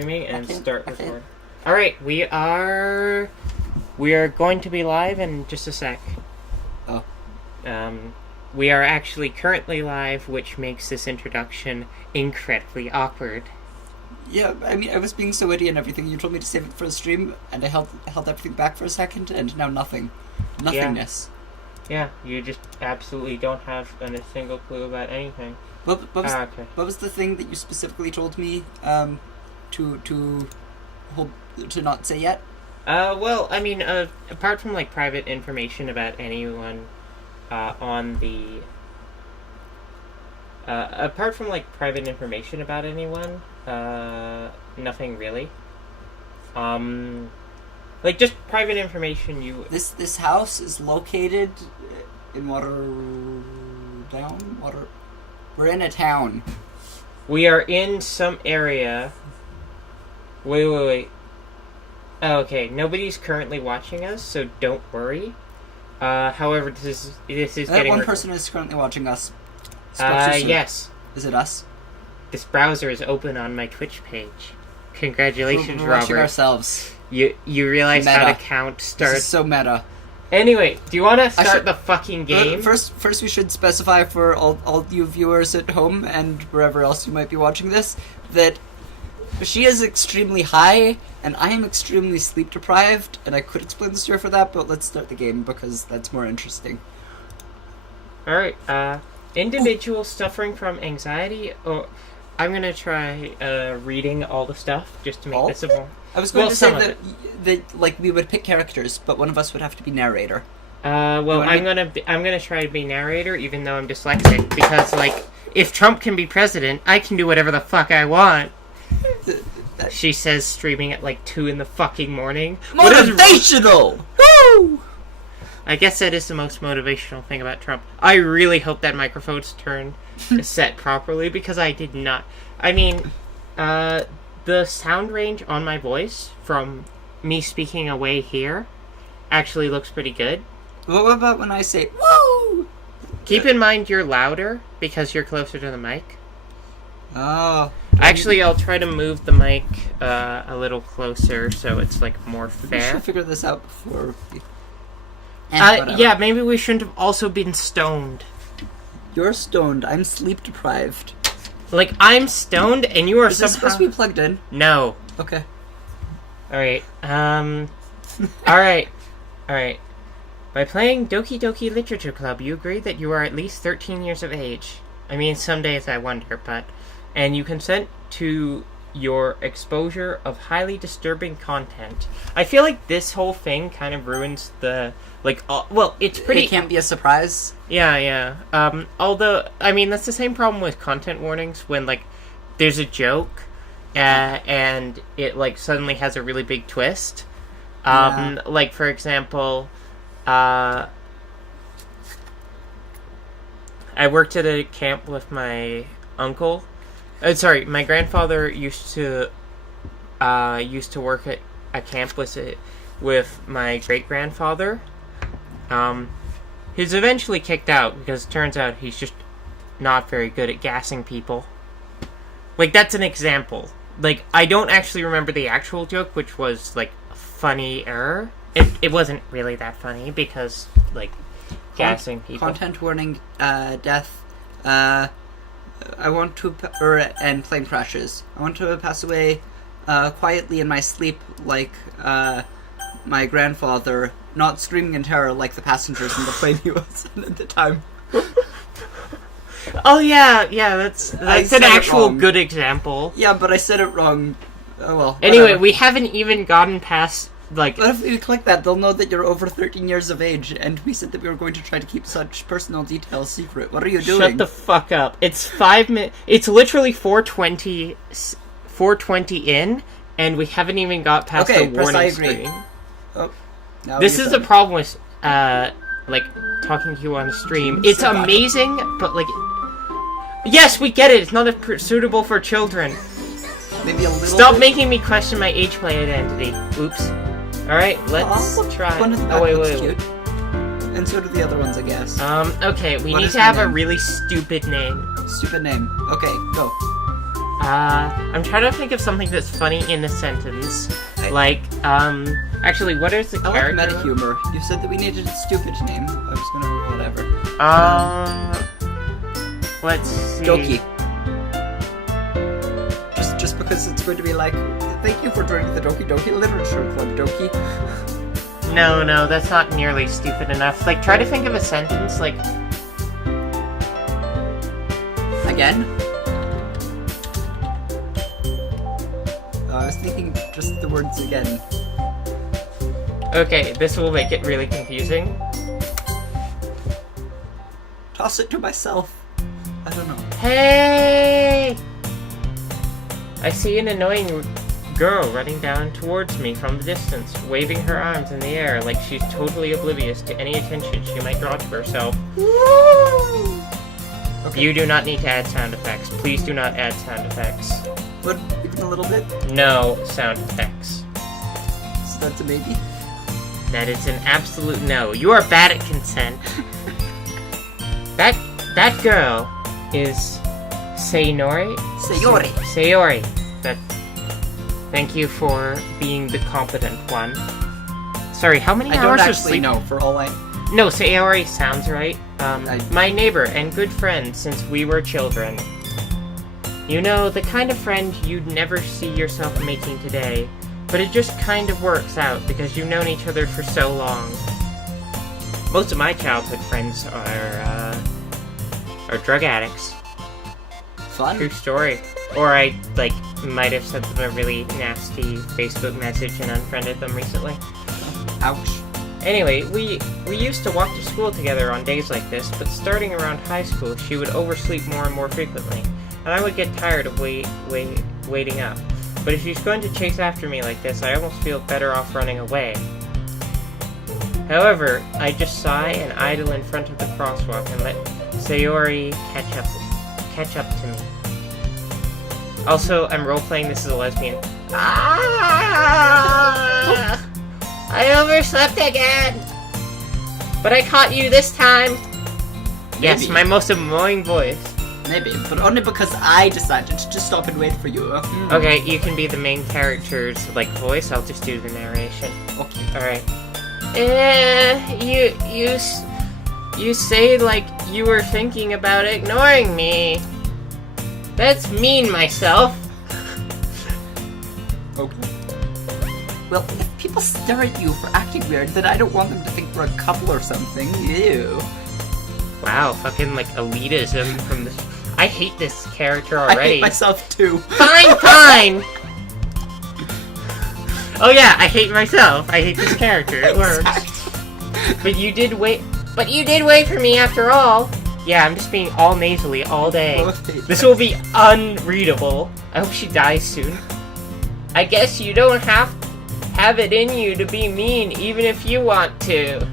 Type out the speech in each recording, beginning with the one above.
And start recording. Alright, we are going to be live in just a sec. Oh. We are actually currently live, which makes this introduction incredibly awkward. Yeah, I mean, I was being so witty and everything. You told me to save it for the stream, and I held everything back for a second, and now nothing. Nothingness. Yeah, you just absolutely don't have a single clue about anything. What was the thing that you specifically told me to not say yet? Well, I mean, apart from like private information about anyone apart from like private information about anyone, nothing really. Like just private information. This house is located in We're in a town. We are in some area. Wait. Oh, okay, nobody's currently watching us, so don't worry. However, this is getting... one person is currently watching us. Yes. Is it us? This browser is open on my Twitch page. Congratulations, we're Robert. watching ourselves. You realize Meta. how to count start... This is so meta. Anyway, do you want to start the fucking game? First we should specify for all you viewers at home and wherever else you might be watching this, that she is extremely high, and I am extremely sleep deprived, and I could explain the story for that, but let's start the game because that's more interesting. Alright, individuals suffering from anxiety, I'm gonna try reading all the stuff just to make this a more... I was going to say that like we would pick characters, but one of us would have to be narrator. Well, I'm gonna try to be narrator, even though I'm dyslexic, because like if Trump can be president, I can do whatever the fuck I want. She says, streaming at like 2 in the fucking morning. Motivational! Woo! I guess that is the most motivational thing about Trump. I really hope that microphone's turned set properly, because I did not. I mean, the sound range on my voice from me speaking away here actually looks pretty good. What about when I say, woo? Keep in mind you're louder because you're closer to the mic. Oh. Actually, I'll try to move the mic a little closer so it's like more fair. We should figure this out before we... yeah, maybe we shouldn't have also been stoned. You're stoned. I'm sleep deprived. Like, I'm stoned and you are Is this supposed to be plugged in? No. Okay. Alright, Alright. By playing Doki Doki Literature Club, you agree that you are at least 13 years of age. I mean, some days I wonder, but... And you consent to your exposure of highly disturbing content. I feel like this whole thing kind of ruins the... Like, well, it's pretty... It can't be a surprise? Yeah. Although, I mean, that's the same problem with content warnings when, like, there's a joke, and it, like, suddenly has a really big twist. Like, for example, I worked at a camp with my uncle. My grandfather used to work at a camp with my great-grandfather. He's eventually kicked out because it turns out he's just not very good at gassing people. Like, that's an example. Like, I don't actually remember the actual joke, which was, like, funnier. It wasn't really that funny because, like, gassing people. Content warning, death, and plane crashes. I want to pass away quietly in my sleep like my grandfather, not screaming in terror like the passengers in the plane he was in at the time. Oh yeah, that's an actual good example. Yeah, but I said it wrong. Oh well. Anyway, whatever. we haven't even gotten past, like... But if you click that, they'll know that you're over 13 years of age, and we said that we were going to try to keep such personal details secret. What are you doing? Shut the fuck up. It's 5 minutes... It's literally 4:20 in, and we haven't even got past the warning screen. Oh, this is a problem with, like, talking to you on stream. It's amazing, but, like... Yes, we get it! It's not suitable for children. Maybe a little Stop bit? making me question my age play identity. Oops. Alright, let's try. One of the back looks cute. And so do the other ones, I guess. Okay, we need to have a really stupid name. Stupid name. Okay, go. I'm trying to think of something that's funny in a sentence. Actually, what is the I character? like meta humor. You said that we needed a stupid name. I was gonna, whatever. Let's see. Doki. Just because it's going to be like, thank you for joining the Doki Doki Literature Club, Doki. No, that's not nearly stupid enough. Like, try to think of a sentence, like... Again? I was thinking just the words again. Okay, this will make it really confusing. Toss it to myself. I don't know. Hey! I see an annoying girl running down towards me from the distance, waving her arms in the air like she's totally oblivious to any attention she might draw to herself. Okay. You do not need to add sound effects. Please do not add sound effects. But even a little bit? No sound effects. So that's a maybe? That is an absolute no. You are bad at consent. That girl is Sayori. Sayori. Thank you for being the competent one. Sorry, how many I hours don't of actually sleep? know, for all I... No, Sayori sounds right. My neighbor and good friend since we were children. You know, the kind of friend you'd never see yourself making today, but it just kind of works out because you've known each other for so long. Most of my childhood friends are drug addicts. Fun? True story. Or I, might have sent them a really nasty Facebook message and unfriended them recently. Ouch. Anyway, we used to walk to school together on days like this, but starting around high school, she would oversleep more and more frequently, and I would get tired of waiting up. But if she's going to chase after me like this, I almost feel better off running away. However, I just sigh and idle in front of the crosswalk and let Sayori catch up to me. Also, I'm role-playing this as a lesbian. I overslept again! But I caught you this time! Maybe. Yes, my most annoying voice. Maybe, but only because I decided to just stop and wait for you. Okay, you can be the main character's, voice. I'll just do the narration. Okay. Alright. You say you were thinking about ignoring me. That's mean, myself. Okay. Well, if people stare at you for acting weird, then I don't want them to think we're a couple or something. Ew. Wow, fucking elitism from this. I hate this character already. I hate myself too. Fine! Oh yeah, I hate myself. I hate this character. It works. But you did wait for me after all. Yeah, I'm just being all nasally all day. This will be unreadable. I hope she dies soon. I guess you don't have it in you to be mean, even if you want to.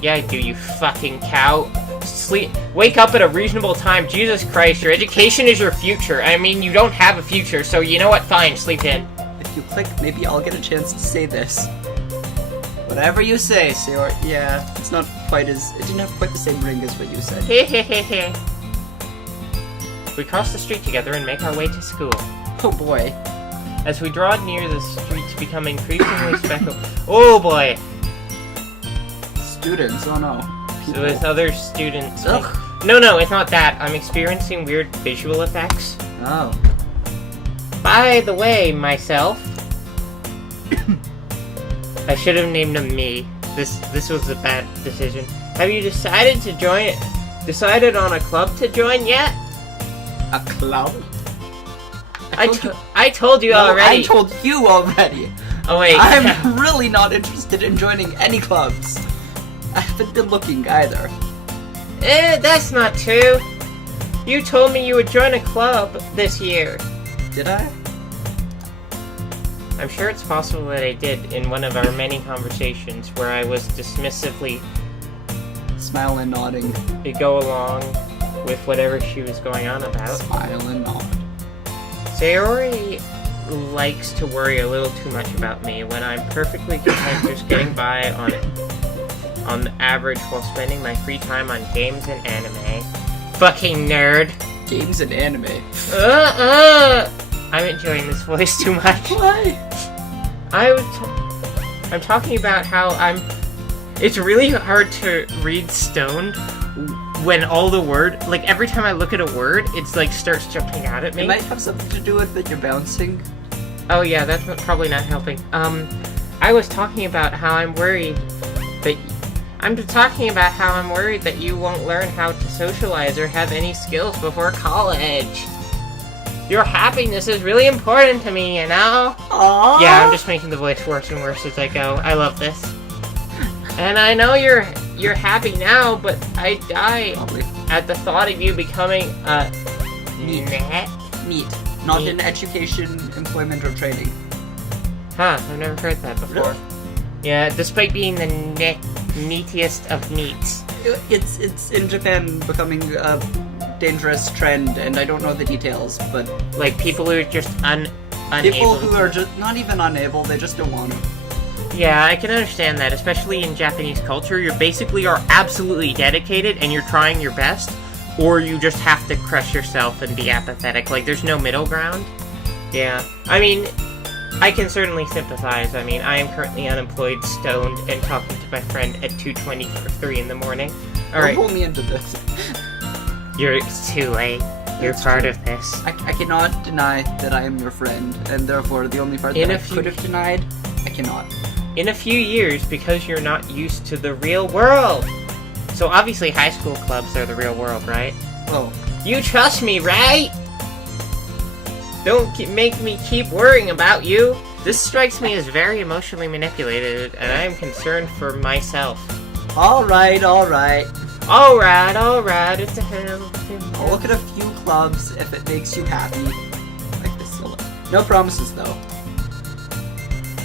Yeah, I do, you fucking cow. Wake up at a reasonable time. Jesus Christ, your education is your future. I mean, you don't have a future, so you know what? Fine, sleep in. If you click, maybe I'll get a chance to say this. Whatever you say, Sayori. Yeah, it didn't have quite the same ring as what you said. Hehehehe. We cross the street together and make our way to school. Oh boy. As we draw near, the streets become increasingly speckled. Oh boy! Students, oh no. So with other students. Ugh. No, it's not that. I'm experiencing weird visual effects. Oh. By the way, myself. I should have named him me. This was a bad decision. Have you decided on a club to join yet? A club? I told you already. I told you already. Oh wait. I'm really not interested in joining any clubs. I haven't been looking either. That's not true. You told me you would join a club this year. Did I? I'm sure it's possible that I did in one of our many conversations where I was dismissively Smile and nodding. go along with whatever she was going on about. Smile and nod. Sayori likes to worry a little too much about me when I'm perfectly content just getting by on the average while spending my free time on games and anime. Fucking nerd. games and anime. I'm enjoying this voice too much. Why? I'm talking about how it's really hard to read stoned when all the word, like every time I look at a word, it's like starts jumping out at me. It might have something to do with that you're bouncing. Oh yeah, that's probably not helping. I was talking about how I'm worried that you won't learn how to socialize or have any skills before college. Your happiness is really important to me, you know? Aww. Yeah, I'm just making the voice worse and worse as I go. I love this. And I know you're happy now, but I die Probably. at the thought of you becoming a Neat. Neat. Not Neat. in education, employment, or training. Huh, I've never heard that before. Really? Yeah, despite being the neatiest of neats. It's in Japan becoming a dangerous trend, and I don't know the details, but Like, people who are just unable people who are just not even unable, they just don't want to. Yeah, I can understand that, especially in Japanese culture. You basically are absolutely dedicated and you're trying your best, or you just have to crush yourself and be apathetic. Like, there's no middle ground. Yeah. I mean, I can certainly sympathize. I mean, I am currently unemployed, stoned, and talking to my friend at 2:23 in the morning. Alright, Don't pull me into this. it's too late. You're That's part true. of this. I cannot deny that I am your friend, and therefore the only part In that a I few- could have denied, I cannot. In a few years, because you're not used to the real world. So obviously high school clubs are the real world, right? Well, You trust me, right? Don't make me keep worrying about you. This strikes me as very emotionally manipulated, and I am concerned for myself. alright. Alright, it's a hell. I'll look at a few clubs if it makes you happy. Like this. No promises, though.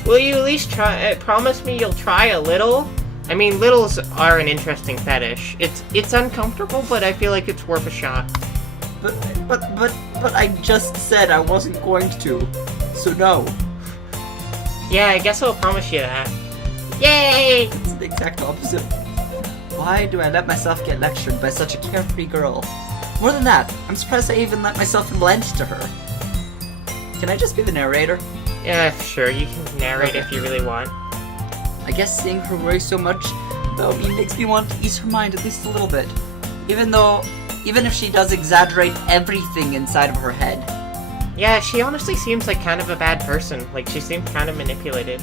Will you at least try? Promise me you'll try a little? I mean, littles are an interesting fetish. It's uncomfortable, but I feel like it's worth a shot. But I just said I wasn't going to. So no. Yeah, I guess I'll promise you that. Yay! It's the exact opposite. Why do I let myself get lectured by such a carefree girl? More than that, I'm surprised I even let myself relent to her. Can I just be the narrator? Yeah, sure, you can narrate Okay. if you really want. I guess seeing her worry so much about me makes me want to ease her mind at least a little bit. Even if she does exaggerate everything inside of her head. Yeah, she honestly seems like kind of a bad person. Like, she seems kind of manipulative.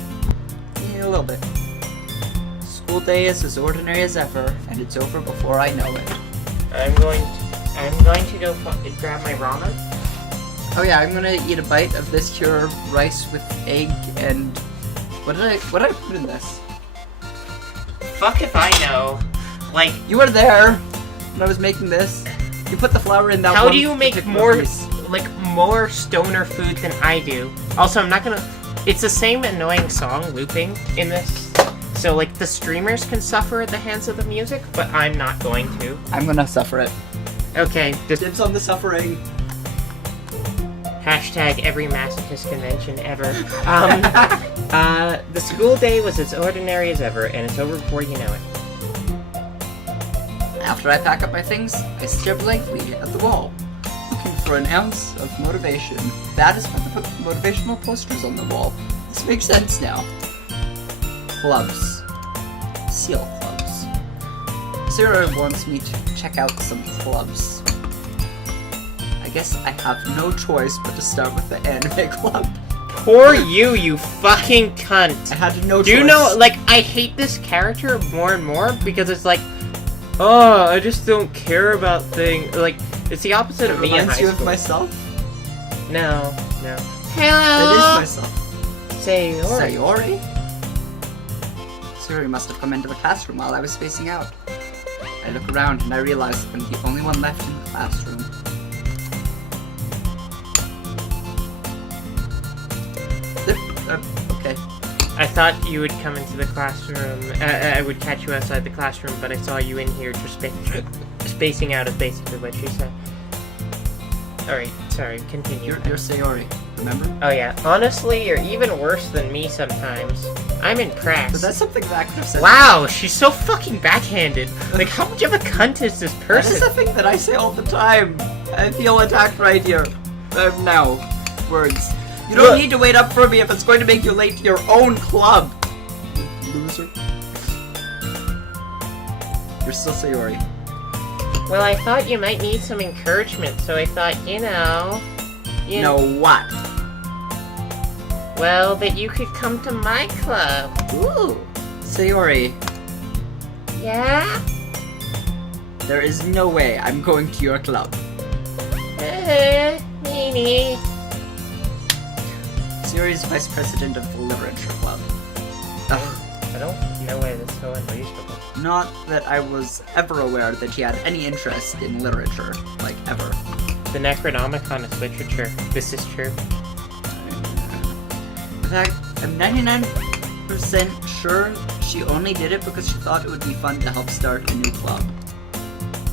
Yeah, a little bit. School day is as ordinary as ever, and it's over before I know it. I'm going to go grab my ramen. Oh yeah, I'm gonna eat a bite of this here rice with egg and what did I put in this? Fuck if I know. Like, You were there when I was making this. You put the flour in that how one do you make particular more, piece. like, more stoner food than I do? Also, I'm not gonna... It's the same annoying song looping in this. So, like, the streamers can suffer at the hands of the music, but I'm not going to. I'm gonna suffer it. Okay, just Dibs on the suffering. hashtag every masochist convention ever. The school day was as ordinary as ever, and it's over before you know it. After I pack up my things, I stare blankly at the wall, looking for an ounce of motivation. That is when I put motivational posters on the wall. This makes sense now. Clubs. Seal clubs. Sarah wants me to check out some clubs. I guess I have no choice but to start with the anime club. Poor you, you fucking cunt. I had no choice. Do you know, like, I hate this character more and more because it's like, oh, I just don't care about things. Like, it's the opposite It of me in reminds high you school. of myself? No. It Hello. is myself. Sayori. Sayori? Sayori must have come into the classroom while I was spacing out. I look around and I realize I'm the only one left in the classroom. Okay. I thought you would come into the classroom. I would catch you outside the classroom, but I saw you in here just spacing out is basically what she said. Alright, sorry, continue. You're Sayori, remember? Oh yeah, honestly, you're even worse than me sometimes. I'm impressed. But that's something that I could have said. Wow, she's so fucking backhanded. Like, how much of a cunt is this That person? is a thing that I say all the time. I feel attacked right here. Now. Words. You don't need to wait up for me if it's going to make you late to your own club. Loser. You're still Sayori. Well, I thought you might need some encouragement, so I thought, you know... You know what? Well, that you could come to my club. Ooh. Sayori. Yeah? There is no way I'm going to your club. Meanie. Sayori is vice president of the literature club. Ugh. I don't know why that's so unreasonable. Not that I was ever aware that she had any interest in literature, like ever. The Necronomicon is literature. This is true. In fact, I'm 99% sure she only did it because she thought it would be fun to help start a new club.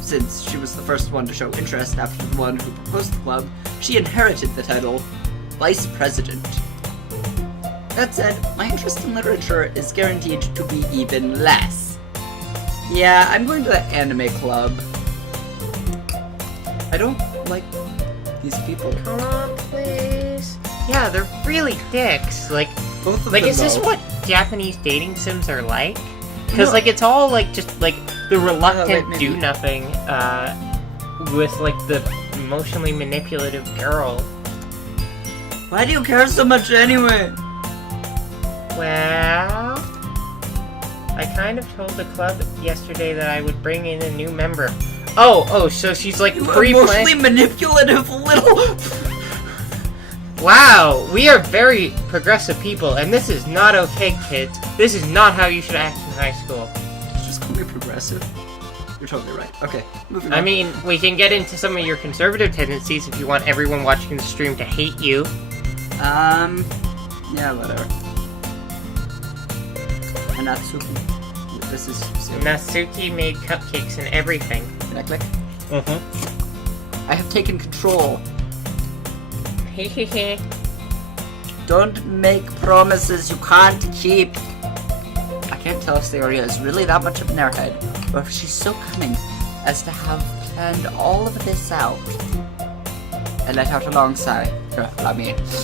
Since she was the first one to show interest after the one who proposed the club, she inherited the title Vice President. That said, my interest in literature is guaranteed to be even less. Yeah, I'm going to the anime club. I don't like these people. Come on, please. Yeah, they're really dicks. Like, Both of like, them, is this though. what Japanese dating sims are like? Because, like, it's all, like, just, like, the reluctant maybe. do-nothing, with, like, the emotionally manipulative girl. Why do you care so much anyway? Well... I kind of told the club yesterday that I would bring in a new member. Oh, so she's, like, You pre-planned... emotionally manipulative little... Wow, we are very progressive people, and this is not okay, kids. This is not how you should act in high school. Just call me progressive. You're totally right. Okay, moving on. I mean, we can get into some of your conservative tendencies if you want everyone watching the stream to hate you. Yeah, whatever. And Natsuki. This is... Natsuki made cupcakes and everything. Can I click? Mm-hmm. I have taken control. Hehehe. Don't make promises you can't keep. I can't tell if Sayori is really that much of an airhead, or if she's so cunning as to have planned all of this out. I let out a long sigh. I mean... Does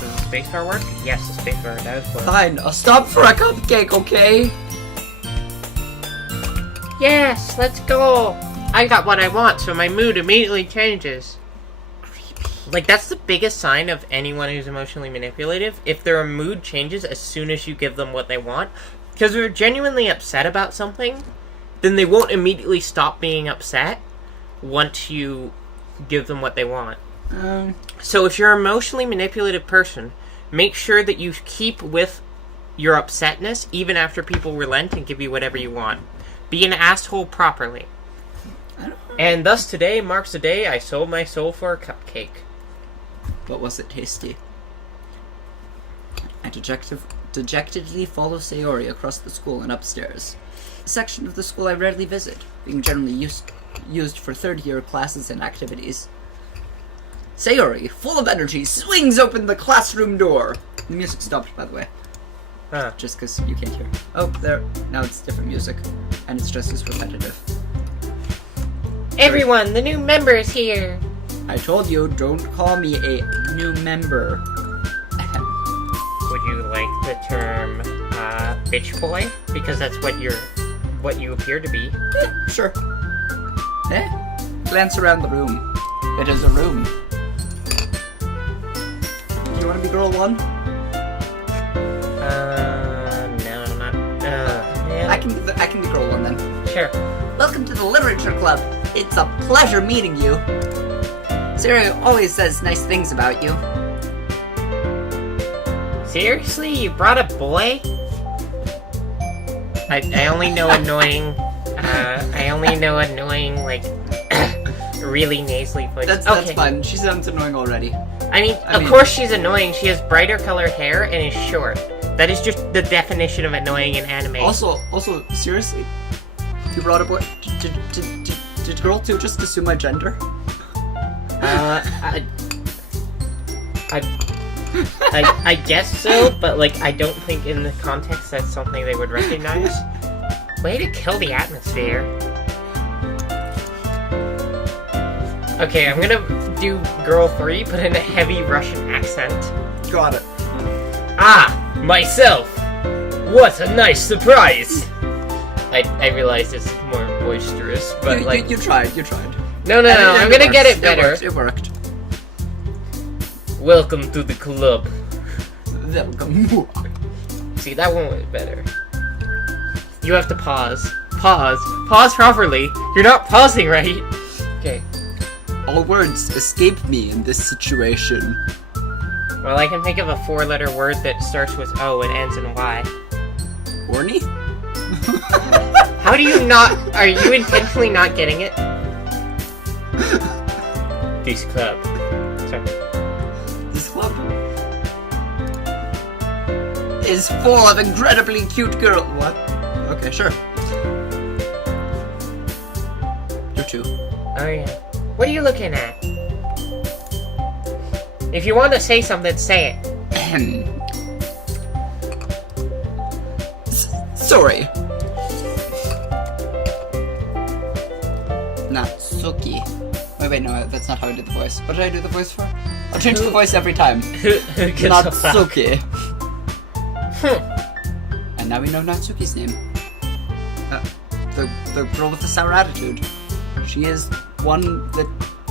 the spacebar work? Yes, the spacebar does work. Fine, I'll stop for a cupcake, okay? Yes, let's go! I got what I want, so my mood immediately changes. Like, that's the biggest sign of anyone who's emotionally manipulative, if their mood changes as soon as you give them what they want. Because if they're genuinely upset about something, then they won't immediately stop being upset once you give them what they want. So if you're an emotionally manipulative person, make sure that you keep with your upsetness even after people relent and give you whatever you want. Be an asshole properly. And thus today marks the day I sold my soul for a cupcake. But was it tasty? I dejectedly follow Sayori across the school and upstairs. A section of the school I rarely visit, being generally used for third-year classes and activities. Sayori, full of energy, swings open the classroom door. The music stopped, by the way. Huh. Just because you can't hear. Oh, there. Now it's different music. And it's just as repetitive. Everyone, the new member is here! I told you, don't call me a new member. Would you like the term, bitch boy? Because that's what you appear to be. Sure. Glance around the room. It is a room. Do you want to be girl one? No, I'm not. Man. I can be girl one then. Sure. Welcome to the literature club. It's a pleasure meeting you. Sarah always says nice things about you. Seriously? You brought a boy? I only know annoying, like, really nasally voice. That's fine. She sounds annoying already. I mean, of course she's annoying. She has brighter colored hair and is short. That is just the definition of annoying in anime. Also, seriously, you brought a boy. Did girl 2 just assume my gender? I guess so, but, like, I don't think in the context that's something they would recognize. Way to kill the atmosphere. Okay, I'm gonna do girl 3, but in a heavy Russian accent. Got it. Ah, myself! What a nice surprise! I realize this is more boisterous, but you tried. No, I'm gonna get it better. It worked. Welcome to the club. Welcome. See, that one was better. You have to pause. Pause properly. You're not pausing right. Okay. All words escape me in this situation. Well, I can think of a 4-letter word that starts with O and ends in Y. Horny? How do you not... Are you intentionally not getting it? This club. Sorry. This club is full of incredibly cute girls. What? Okay, sure. You too. Oh, yeah. What are you looking at? If you want to say something, say it. Sorry. Natsuki. Wait, no, that's not how I did the voice. What did I do the voice for? I'll change the voice every time. Who gets Natsuki. And now we know Natsuki's name. The girl with the sour attitude. She is one that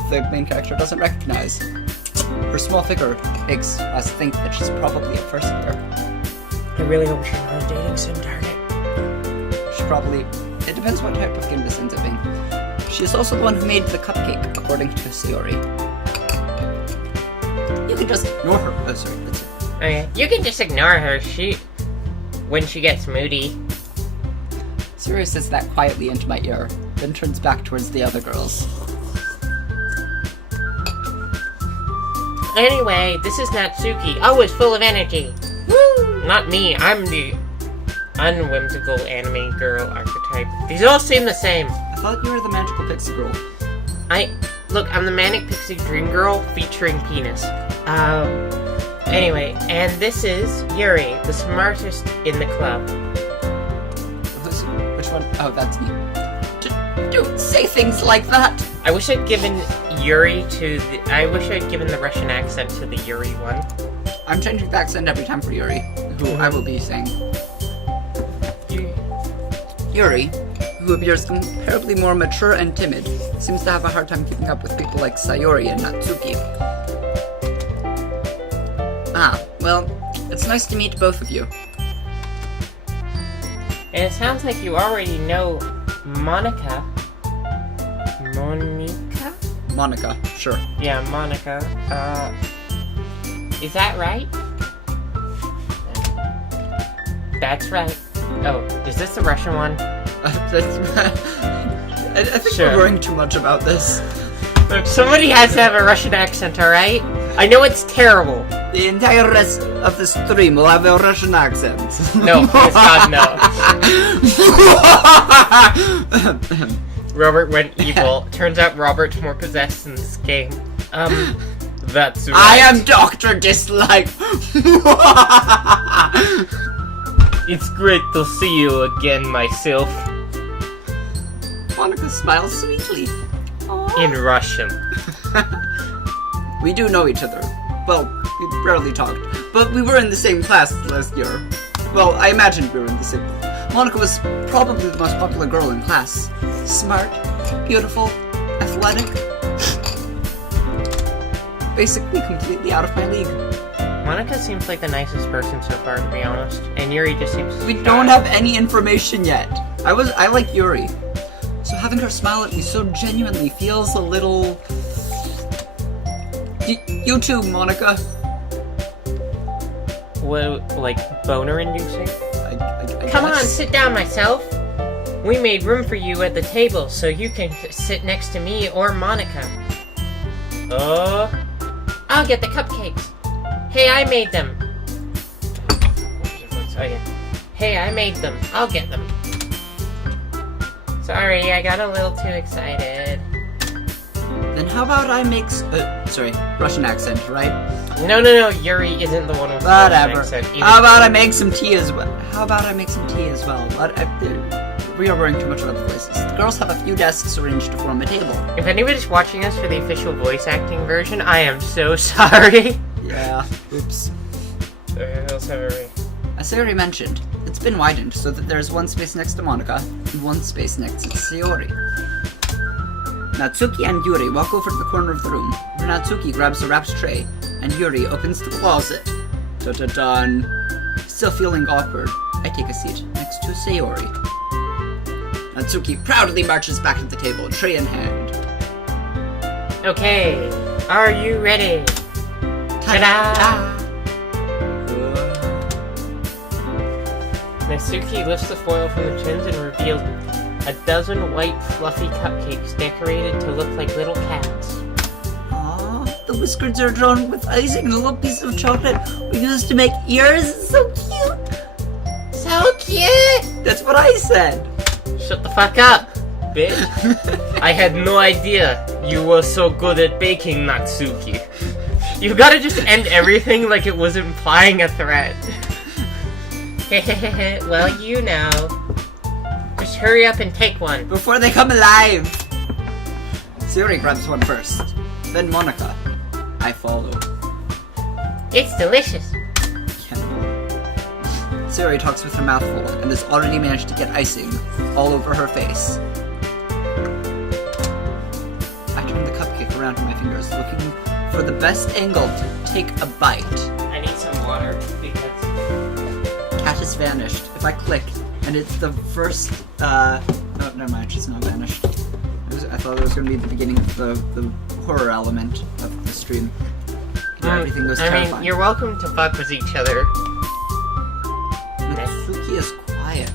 the main character doesn't recognize. Her small figure makes us think that she's probably a first year. I really hope she's not a dating sim target. She probably... It depends what type of game this ends up being. She is also the one who made the cupcake, according to Sayori. You can just ignore her. Oh, sorry, that's it. Okay, you can just ignore her. When she gets moody. Sayori says that quietly into my ear, then turns back towards the other girls. Anyway, this is Natsuki, always full of energy. Woo! Not me, I'm the unwhimsical anime girl archetype. These all seem the same. I thought you were the magical pixie girl. Look, I'm the manic pixie dream girl featuring penis. Anyway, and this is Yuri, the smartest in the club. Which one? Oh, that's me. Don't say things like that! I wish I'd given the Russian accent to the Yuri one. I'm changing the accent every time for Yuri, who I will be saying. Yuri, who appears comparably more mature and timid, seems to have a hard time keeping up with people like Sayori and Natsuki. Ah, well, it's nice to meet both of you. And it sounds like you already know Monica. Monica, sure. Yeah, Monica. Is that right? That's right. Oh, is this the Russian one? I think we're worrying too much about this. Look, somebody has to have a Russian accent, alright? I know it's terrible. The entire rest of the stream will have a Russian accent. No, please God, no. Robert went evil. Turns out Robert's more possessed in this game. That's right. I am Dr. Dislike. It's great to see you again, myself. Monica smiles sweetly. Aww. In Russian. We do know each other. Well, we rarely talked, but we were in the same class last year. Well, I imagined we were in the same. Monica was probably the most popular girl in class. Smart, beautiful, athletic. Basically completely out of my league. Monica seems like the nicest person so far, to be honest. And Yuri just seems We don't have any information yet. I like Yuri. So having her smile at me so genuinely feels a little... You too, Monica. What, like, boner-inducing? I Come on, guess. sit down, myself. We made room for you at the table, so you can sit next to me or Monica. Oh, I'll get the cupcakes. Hey, I made them. Hey, I made them. I'll get them. Sorry, I got a little too excited. Then how about I make Russian accent, right? No, Yuri isn't the one with the Whatever. Russian accent. How about I make some tea as well? What? we are worrying too much about the voices. The girls have a few desks arranged to form a table. If anybody's watching us for the official voice acting version, I am so sorry. Yeah, oops. As I already mentioned, it's been widened so that there's one space next to Monica and one space next to Sayori. Natsuki and Yuri walk over to the corner of the room, where Natsuki grabs a wrapped tray, and Yuri opens the closet. Dun-dun-dun. Still feeling awkward, I take a seat next to Sayori. Natsuki proudly marches back to the table, tray in hand. Okay, are you ready? Ta-da! Natsuki lifts the foil from the tins and reveals a dozen white, fluffy cupcakes decorated to look like little cats. Aww, the whiskers are drawn with icing and a little piece of chocolate we used to make ears. It's so cute! So cute! That's what I said! Shut the fuck up, bitch. I had no idea you were so good at baking, Natsuki. You gotta just end everything like it was implying a threat. Hehehe, well, you know. Just hurry up and take one. Before they come alive! Sayori grabs one first, then Monica. I follow. It's delicious. Sayori talks with her mouth full and has already managed to get icing all over her face. I turn the cupcake around in my fingers, looking for the best angle to take a bite. I need some water because... Cat has vanished. If I click, and it's the first, no, never mind, she's not vanished. I thought it was going to be the beginning of the horror element of the stream. Everything goes terrifying. I mean, you're welcome to fuck with each other. Natsuki is quiet.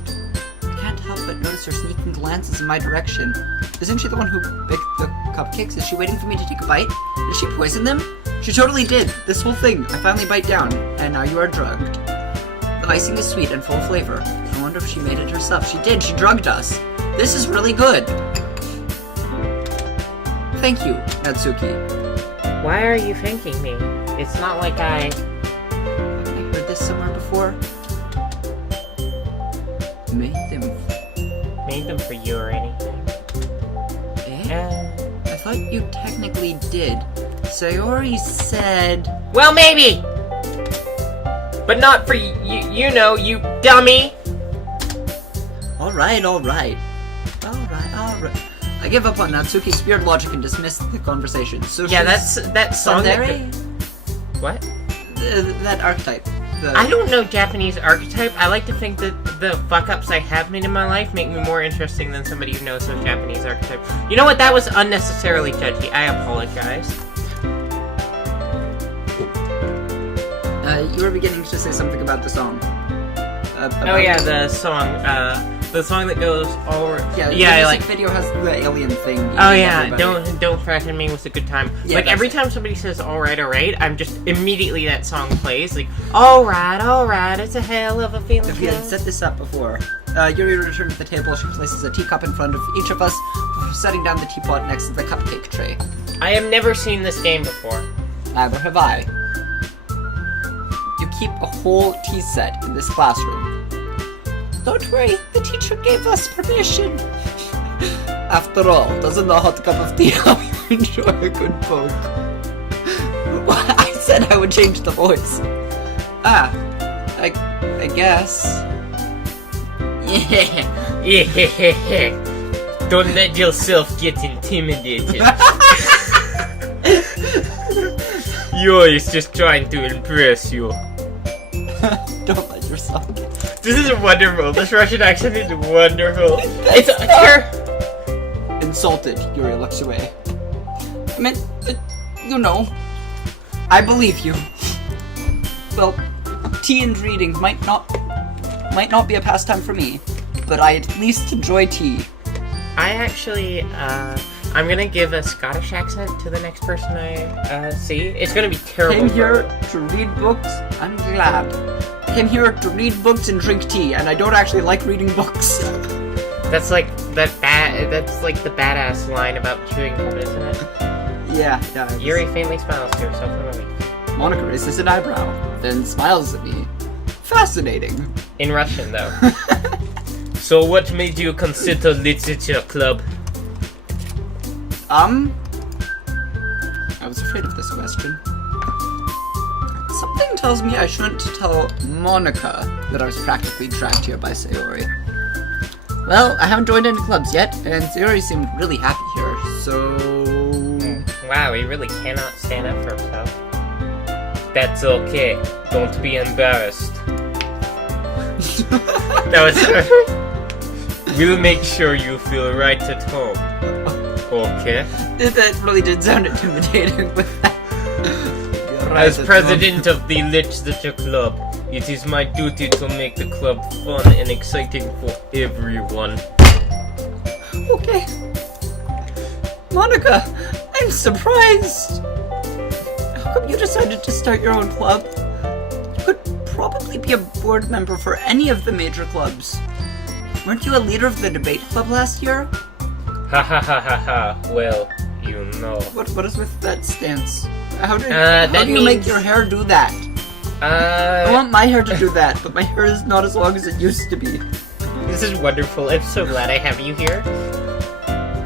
I can't help but notice her sneaking glances in my direction. Isn't she the one who baked the cupcakes? Is she waiting for me to take a bite? Did she poison them? She totally did. This whole thing. I finally bite down, and now you are drugged. The icing is sweet and full of flavor. I wonder if she made it herself. She did. She drugged us. This is really good. Thank you, Natsuki. Why are you thanking me? It's not like I heard this somewhere before. made them for you or anything. I thought you technically did. Sayori said... Well, maybe! But not for you know, you dummy! Alright. I give up on Natsuki's weird logic and dismiss the conversation. So yeah, that's that song. What? That archetype. I don't know Japanese archetype. I like to think that the fuck-ups I have made in my life make me more interesting than somebody who knows the Japanese archetype. You know what? That was unnecessarily judgy. I apologize. You were beginning to say something about the song. Oh yeah, the song. The song that goes over. Yeah, the music video has the alien thing. Oh yeah, don't threaten me with a good time. Yeah, like every time somebody says alright, I'm just immediately that song plays. Like, alright, it's a hell of a feeling. If we had set this up before, Yuri returned to the table. She places a teacup in front of each of us, before setting down the teapot next to the cupcake tray. I have never seen this game before. Neither have I. You keep a whole tea set in this classroom. Don't worry, the teacher gave us permission. After all, doesn't a hot cup of tea help you enjoy a good poke? I said I would change the voice. I guess. Yeah. Don't let yourself get intimidated. Yuri is just trying to impress you. Don't let yourself get... This is wonderful. This Russian accent is wonderful. It's Insulted, Yuri looks away. I mean, you know, I believe you. Well, tea and reading might not be a pastime for me, but I at least enjoy tea. I actually, I'm gonna give a Scottish accent to the next person I see. It's gonna be terrible. Came here to read books. I'm glad. Came here to read books and drink tea, and I don't actually like reading books. That's like that's like the badass line about chewing gum, isn't it? Yeah. Yuri faintly smiles to herself in relief. Monica raises an eyebrow, then smiles at me. Fascinating. In Russian, though. So what made you consider literature club? I was afraid of this question. Something tells me I shouldn't tell Monica that I was practically dragged here by Sayori. Well, I haven't joined any clubs yet, and Sayori seemed really happy here, so... Wow, he really cannot stand up for himself. That's okay. Don't be embarrassed. That was... We'll make sure you feel right at home. Okay? That really did sound intimidating, but... As president of the Literature Club, it is my duty to make the club fun and exciting for everyone. Okay. Monica, I'm surprised. How come you decided to start your own club? You could probably be a board member for any of the major clubs. Weren't you a leader of the debate club last year? Ha ha ha ha ha. Well, you know. What is with that stance? How do you means... make your hair do that? I want my hair to do that, but my hair is not as long as it used to be. This is wonderful. I'm so glad I have you here.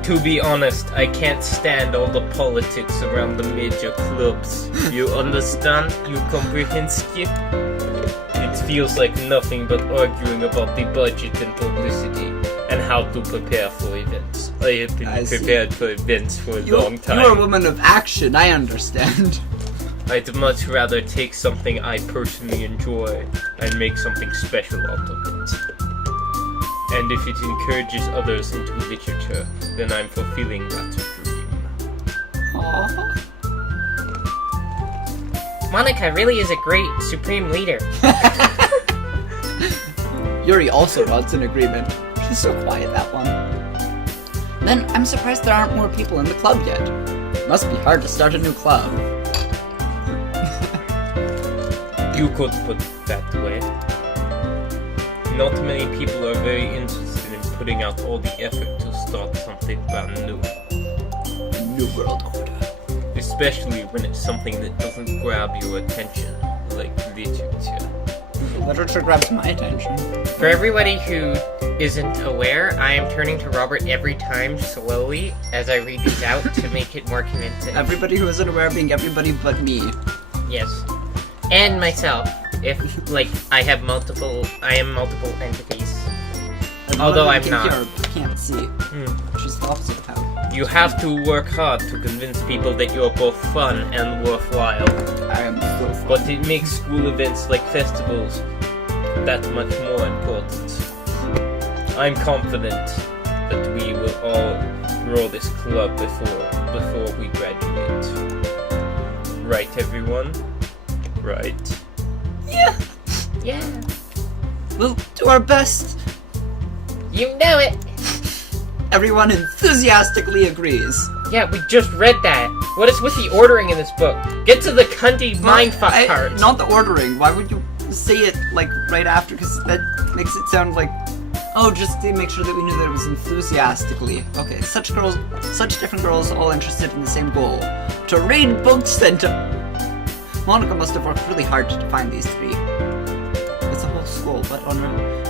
To be honest, I can't stand all the politics around the major clubs. You understand? You comprehend? It feels like nothing but arguing about the budget and publicity, and how to prepare for events. I have been prepared for events for a long time. You're a woman of action, I understand. I'd much rather take something I personally enjoy and make something special out of it. And if it encourages others into literature, then I'm fulfilling that dream. Aww. Monica really is a great supreme leader. Yuri also nods in agreement. She's so quiet, that one. Then I'm surprised there aren't more people in the club yet. Must be hard to start a new club. You could put it that way. Not many people are very interested in putting out all the effort to start something brand new. New World Order. Especially when it's something that doesn't grab your attention, like literature. Literature grabs my attention. For everybody who isn't aware, I am turning to Robert every time slowly as I read these out to make it more convincing. Everybody who isn't aware being everybody but me. Yes. And myself. If, like, I am multiple entities. Although I'm not. Hear, can't see. Which is the opposite of how. You have to work hard to convince people that you're both fun and worthwhile. I am so fun. But it makes school events like festivals that much more important. I'm confident that we will all grow this club before we graduate. Right, everyone? Right. Yeah. Yeah. We'll do our best. You know it. Everyone enthusiastically agrees. Yeah, we just read that. What is with the ordering in this book? Get to the cunty mindfuck part. Not the ordering. Why would you say it, like, right after? Because that makes it sound like... Oh, just to make sure that we knew that it was enthusiastically. Okay, such different girls all interested in the same goal. To read books and to... Monica must have worked really hard to find these three. It's a whole school, but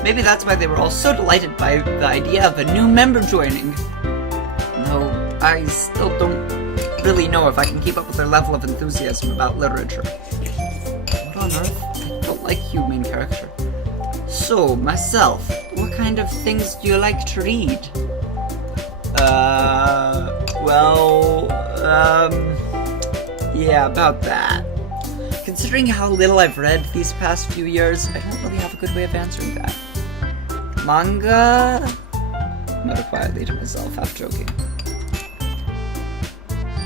maybe that's why they were all so delighted by the idea of a new member joining. Though I still don't really know if I can keep up with their level of enthusiasm about literature. What on earth? I don't like you, main character. So, myself, what kind of things do you like to read? Yeah, about that. Considering how little I've read these past few years, I don't really have a good way of answering that. Manga? I mutter quietly to myself, half joking.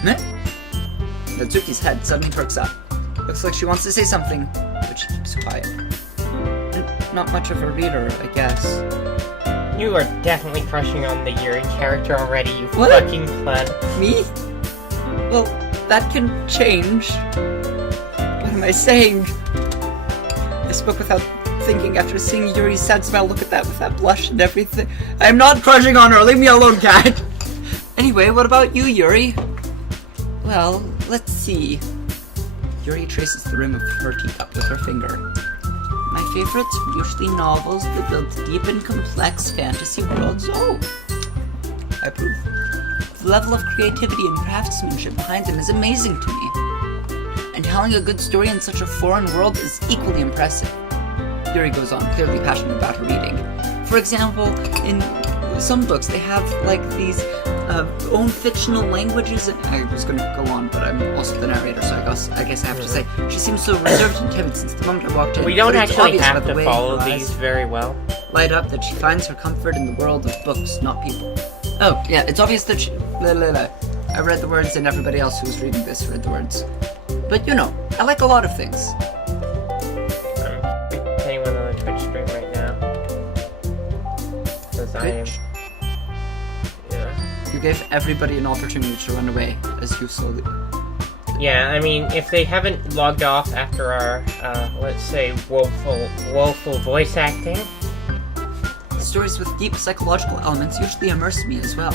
Meh? Natsuki's head suddenly perks up. Looks like she wants to say something, but she keeps quiet. Not much of a reader, I guess. You are definitely crushing on the Yuri character already, you What? fucking pleb. Me? Well, that can change. What am I saying? I spoke without thinking after seeing Yuri's sad smile. Look at that with that blush and everything. I'm not crushing on her. Leave me alone, cat. Anyway, what about you, Yuri? Well, let's see. Yuri traces the rim of her teacup with her finger. My favorites are usually novels that build deep and complex fantasy worlds. Oh, I approve. The level of creativity and craftsmanship behind them is amazing to me. And telling a good story in such a foreign world is equally impressive. Yuri goes on, clearly passionate about her reading. For example, in some books, they have, like, these own fictional languages, and I was going to go on, but I'm also the narrator, so I guess I have to say, she seems so reserved and timid since the moment I walked in. We don't actually have to follow these very well. Light up that she finds her comfort in the world of books, not people. Oh, yeah, it's obvious that she... I read the words, and everybody else who was reading this read the words. But, you know, I like a lot of things. Anyone on the Twitch stream right now? Because I am... You gave everybody an opportunity to run away as you slowly... Yeah, I mean, if they haven't logged off after our, let's say, woeful voice acting... Stories with deep psychological elements usually immerse me as well.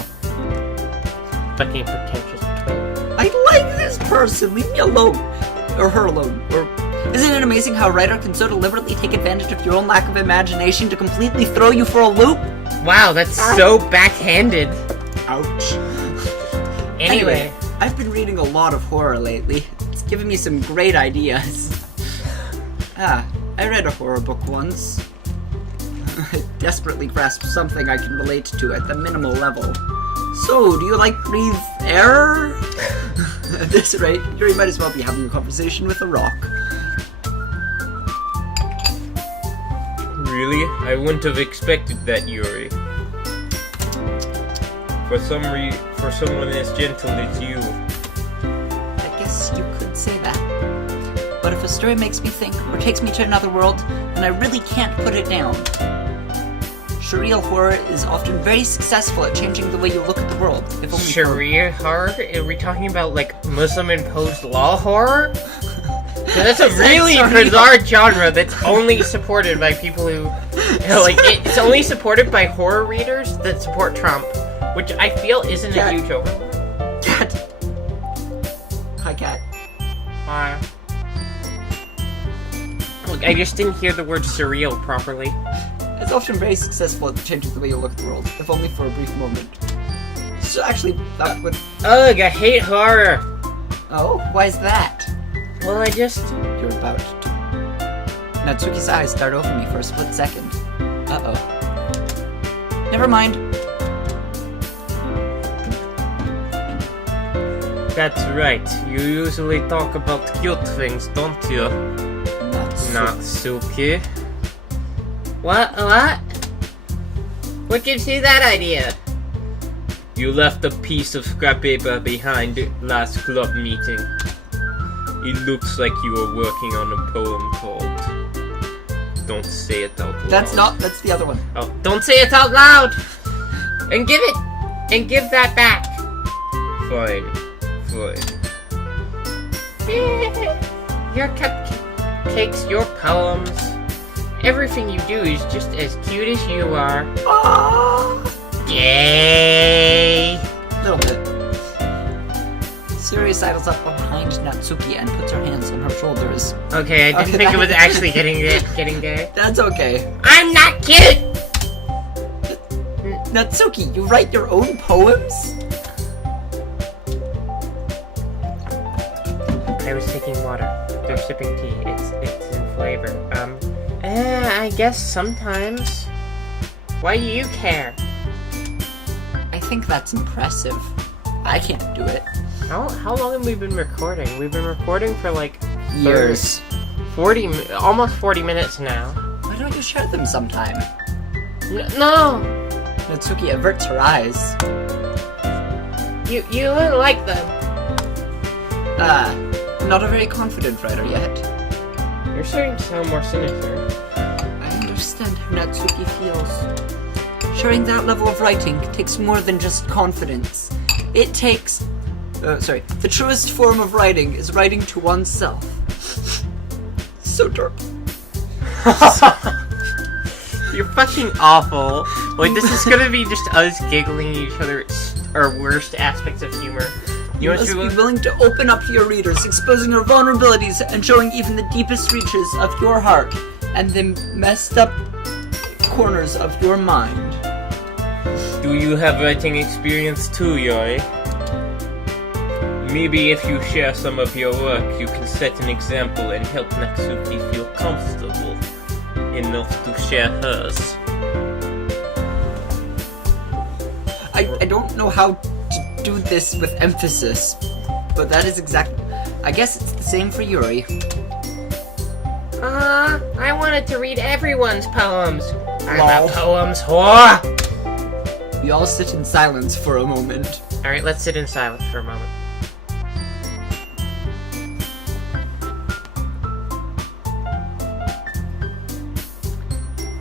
Fucking pretentious twin. I like this person! Leave me alone! Or her alone. Or... Isn't it amazing how a writer can so deliberately take advantage of your own lack of imagination to completely throw you for a loop? Wow, that's so backhanded. Ouch. Anyway, I've been reading a lot of horror lately. It's given me some great ideas. I read a horror book once. I desperately grasped something I can relate to at the minimal level. So, do you like breathe air? At this rate, Yuri might as well be having a conversation with a rock. Really? I wouldn't have expected that, Yuri. For someone as gentle as you. I guess you could say that. But if a story makes me think, or takes me to another world, then I really can't put it down. Surreal horror is often very successful at changing the way you look at the world. If only Sharia horror? Are we talking about, like, Muslim-imposed law horror? That's a really bizarre genre that's only supported by people who... like, it's only supported by horror readers that support Trump. Which I feel isn't a huge overlap. Cat. Hi, Cat. Hi. Look, I just didn't hear the word surreal properly. It's often very successful at changing the way you look at the world, if only for a brief moment. So actually, that would... Ugh, I hate horror! Oh, why is that? Well, I just... You're about to... Natsuki's eyes start over me for a split second. Uh-oh. Never mind. That's right. You usually talk about cute things, don't you? Natsuki. What? What gives you that idea? You left a piece of scrap paper behind last club meeting. It looks like you were working on a poem called... Don't say it out loud. That's the other one. Oh, don't say it out loud! And give that back! Fine. Your cupcakes, your poems, everything you do is just as cute as you are. Aww. Yay! Little bit. Suri sidles up behind Natsuki and puts her hands on her shoulders. Okay, I didn't think it was actually getting there. That's okay. I'm not cute! Natsuki, you write your own poems? I was taking water. They're sipping tea. It's in flavor. I guess sometimes. Why do you care? I think that's impressive. I can't do it. How long have we been recording? We've been recording for like years. 40, almost 40 minutes now. Why don't you share them sometime? No! Natsuki averts her eyes. You wouldn't like them. Not a very confident writer yet. You're starting to sound more sinister. I understand how Natsuki feels. Sharing that level of writing takes more than just confidence. It takes... the truest form of writing is writing to oneself. So dark. You're fucking awful. Like, this is gonna be just us giggling at each other at our worst aspects of humor. You must be willing to open up to your readers, exposing your vulnerabilities and showing even the deepest reaches of your heart. and the messed up corners of your mind. Do you have writing experience too, Yori? Maybe if you share some of your work, you can set an example and help Natsuki feel comfortable enough to share hers. I don't know how to do this with emphasis, but that is exactly... I guess it's the same for Yuri. I wanted to read everyone's poems. I'm Lol. a poems whore! We all sit in silence for a moment. Alright, let's sit in silence for a moment.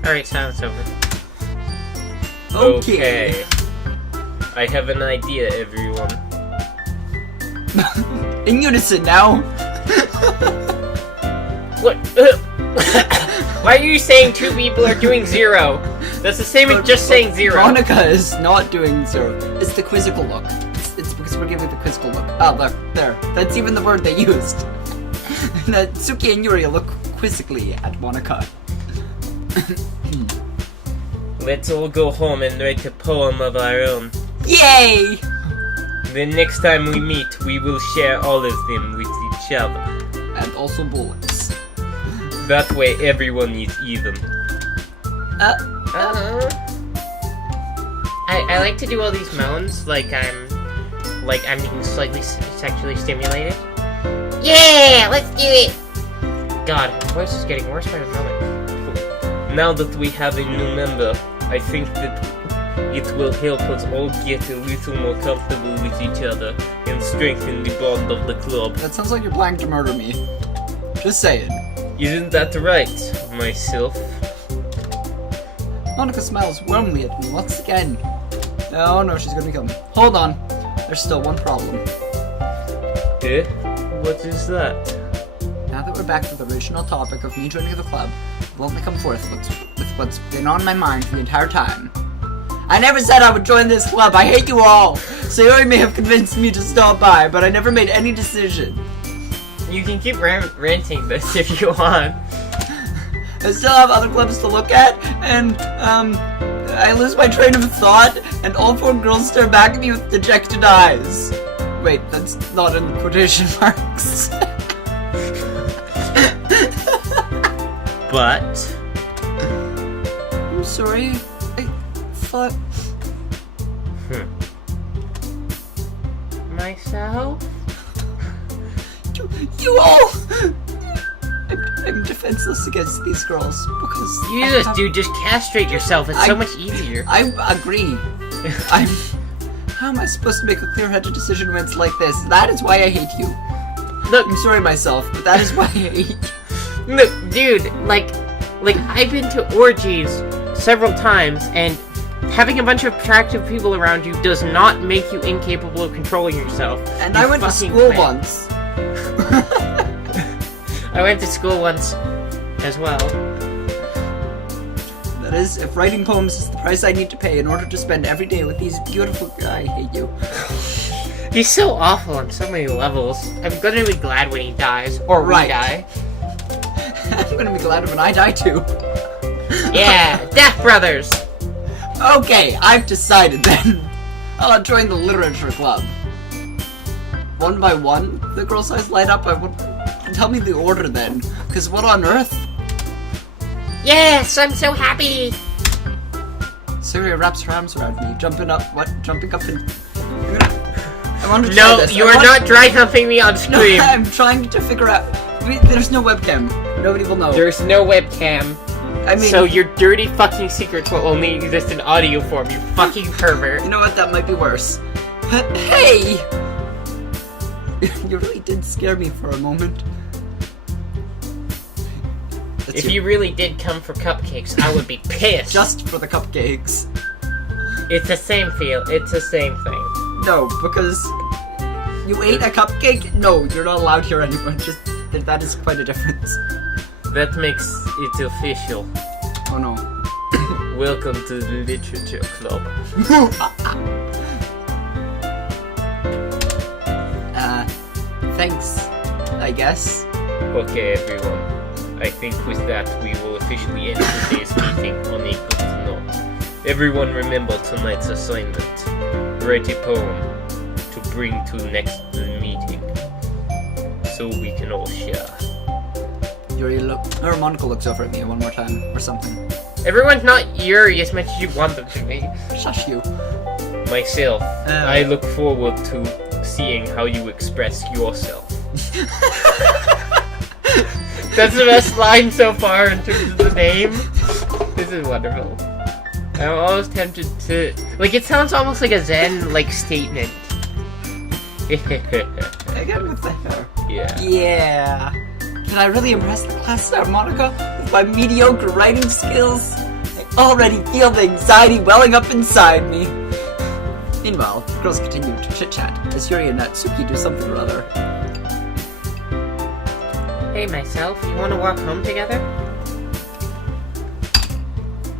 Alright, silence over. Okay. I have an idea, everyone. In unison now. What? Why are you saying two people are doing zero? That's the same as just saying zero. Monica is not doing zero. It's the quizzical look. It's because we're giving the quizzical look. Oh, look, there. That's even the word they used. Natsuki and Yuri look quizzically at Monica. Let's all go home and write a poem of our own. Yay! The next time we meet, we will share all of them with each other. And also bullets. That way everyone is even. I like to do all these moans like I'm being slightly sexually stimulated. Yeah, let's do it. God, my voice is getting worse by the moment. Now that we have a new member, I think that it will help us all get a little more comfortable with each other and strengthen the bond of the club. That sounds like you're planning to murder me. Just saying. Isn't that right, myself? Monica smiles warmly at me once again. Oh no, she's gonna kill me. Hold on. There's still one problem. Eh? What is that? Now that we're back to the original topic of me joining the club, let me come forth with what's been on my mind the entire time. I never said I would join this club. I hate you all. Sayori may have convinced me to stop by, but I never made any decision. You can keep ranting this if you want. I still have other clubs to look at, and, I lose my train of thought, and all four girls stare back at me with dejected eyes. Wait, that's not in quotation marks. But... I'm sorry. I thought... Myself? You all... I'm defenseless against these girls, because... Jesus, dude, just castrate yourself. It's so much easier. I agree. How am I supposed to make a clear-headed decision when it's like this? That is why I hate you. Look, I'm sorry myself, but that is why I hate you. look, dude, like I've been to orgies several times, and having a bunch of attractive people around you does not make you incapable of controlling yourself. And You I went to fucking school twit. once. I went to school once as well. That is, if writing poems is the price I need to pay in order to spend every day with these beautiful... I hate you. He's so awful on so many levels. I'm gonna be glad when he dies, or we Right. die. I'm gonna be glad when I die too. Yeah, Death Brothers! Okay, I've decided then. I'll join the literature club. One by one, the girl's eyes light up. Tell me the order then, because what on earth? Yes, I'm so happy! Syria wraps her arms around me, jumping up and... I want to try No, this. you are not dry humping me on No, screen. I'm trying to figure out... There's no webcam. Nobody will know. There's no webcam. I mean... So your dirty fucking secrets will only exist in audio form, you fucking pervert. You know what? That might be worse. Hey! You really did scare me for a moment. That's If you really did come for cupcakes, I would be pissed. just for the cupcakes. It's the same feel. It's the same thing. No, because you ate a cupcake? No, you're not allowed here anymore. Just that is quite a difference. That makes it official. Oh no. Welcome to the Literature Club. Thanks, I guess. Okay, everyone. I think with that we will officially end today's meeting on a good note. Everyone remember tonight's assignment. Write a poem to bring to next meeting so we can all share. Yuri Monica looks over at me one more time, or something. Everyone's not Yuri as much as you want them to be. Shush you. Myself, I look forward to seeing how you express yourself. That's the best line so far in terms of the name. This is wonderful. I'm almost tempted to... Like, it sounds almost like a Zen, like, statement. Again with the hair. Yeah. Yeah. Did I really impress the class, Monica? With my mediocre writing skills? I already feel the anxiety welling up inside me. Meanwhile, the girls continue to chit-chat as Yuri and Natsuki do something or other. Hey, myself, you want to walk home together?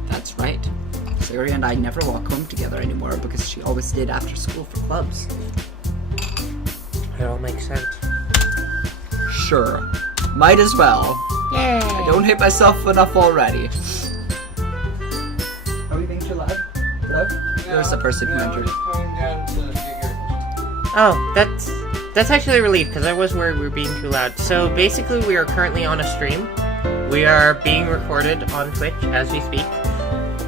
That's right. Yuri and I never walk home together anymore because she always stayed after school for clubs. It all makes sense. Sure. Might as well. Yay! I don't hate myself enough already. Are we being too loud? Hello? There's a person who entered. Oh, that's actually a relief, because I was worried we were being too loud. So basically, we are currently on a stream. We are being recorded on Twitch as we speak.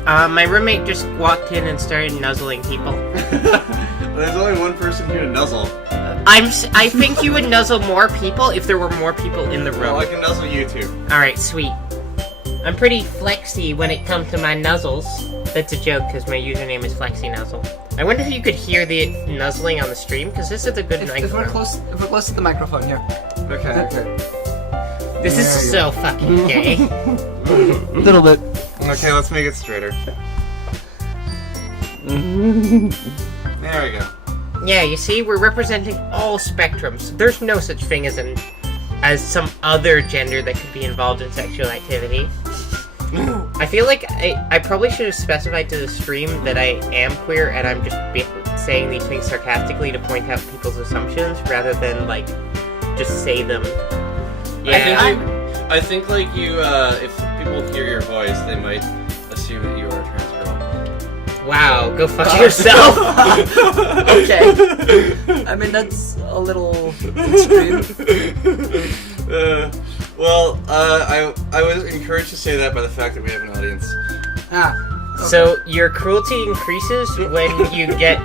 My roommate just walked in and started nuzzling people. There's only one person here to nuzzle. I think you would nuzzle more people if there were more people in the room. Well, I can nuzzle you too. Alright, sweet. I'm pretty flexy when it comes to my nuzzles. That's a joke, because my username is FlexiNuzzle. I wonder if you could hear the nuzzling on the stream, because this is a good If microphone. we're close to the microphone here. Okay. This is so fucking gay. Little bit. Okay, let's make it straighter. There we go. Yeah, you see, we're representing all spectrums. There's no such thing as some other gender that could be involved in sexual activity. I feel like I probably should have specified to the stream that I am queer and I'm just saying these things sarcastically to point out people's assumptions rather than, like, just say them. Yeah. I think like you, if people hear your voice, they might assume that you are a trans girl. Wow, go fuck yourself! Okay. I mean, that's a little extreme. I was encouraged to say that by the fact that we have an audience. Okay. So, your cruelty increases when you get...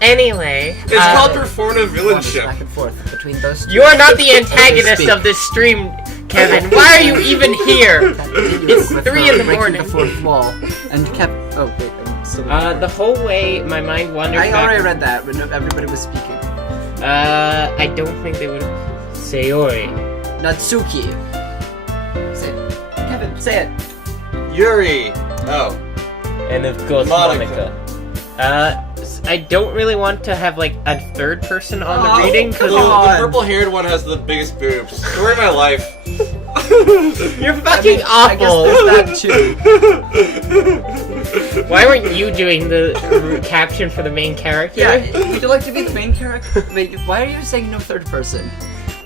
Anyway... It's called performative Back villainship. and forth between those two. You are not the antagonist of this stream, Kevin. Why are you even here? It's 3 in the breaking morning. the fourth wall and kept. Oh wait, I'm still. The whole way my mind wandered I back... already read that when everybody was speaking. I don't think they would... Sayori. Natsuki. Say it. Kevin, say it. Yuri. Oh. And of course, Monica. I don't really want to have, like, a third person on the Oh, reading, The, because... the purple-haired one has the biggest boobs. Story of my life. You're fucking I guess awful! there's that too. Why weren't you doing the caption for the main character? Yeah, would you like to be the main character? Wait, why are you saying no third person?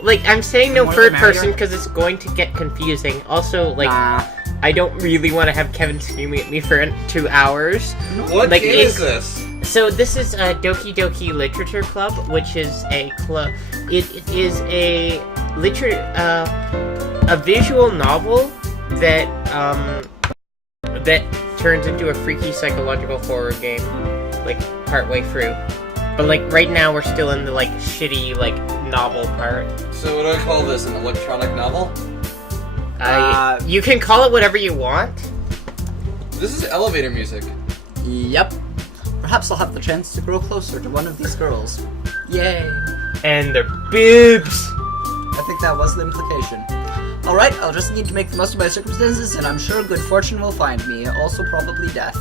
Like, I'm saying no More third the merrier. person because it's going to get confusing. Also, like, Nah. I don't really want to have Kevin screaming at me for 2 hours. What Like, game is it's- this? So this is Doki Doki Literature Club, which is a club. It is a a visual novel that that turns into a freaky psychological horror game, like partway through. But like right now, we're still in the like shitty like novel part. So what do I call this? An electronic novel? You can call it whatever you want. This is elevator music. Yep. Perhaps I'll have the chance to grow closer to one of these girls. Yay. And their boobs. I think that was the implication. Alright, I'll just need to make the most of my circumstances, and I'm sure good fortune will find me, also probably death.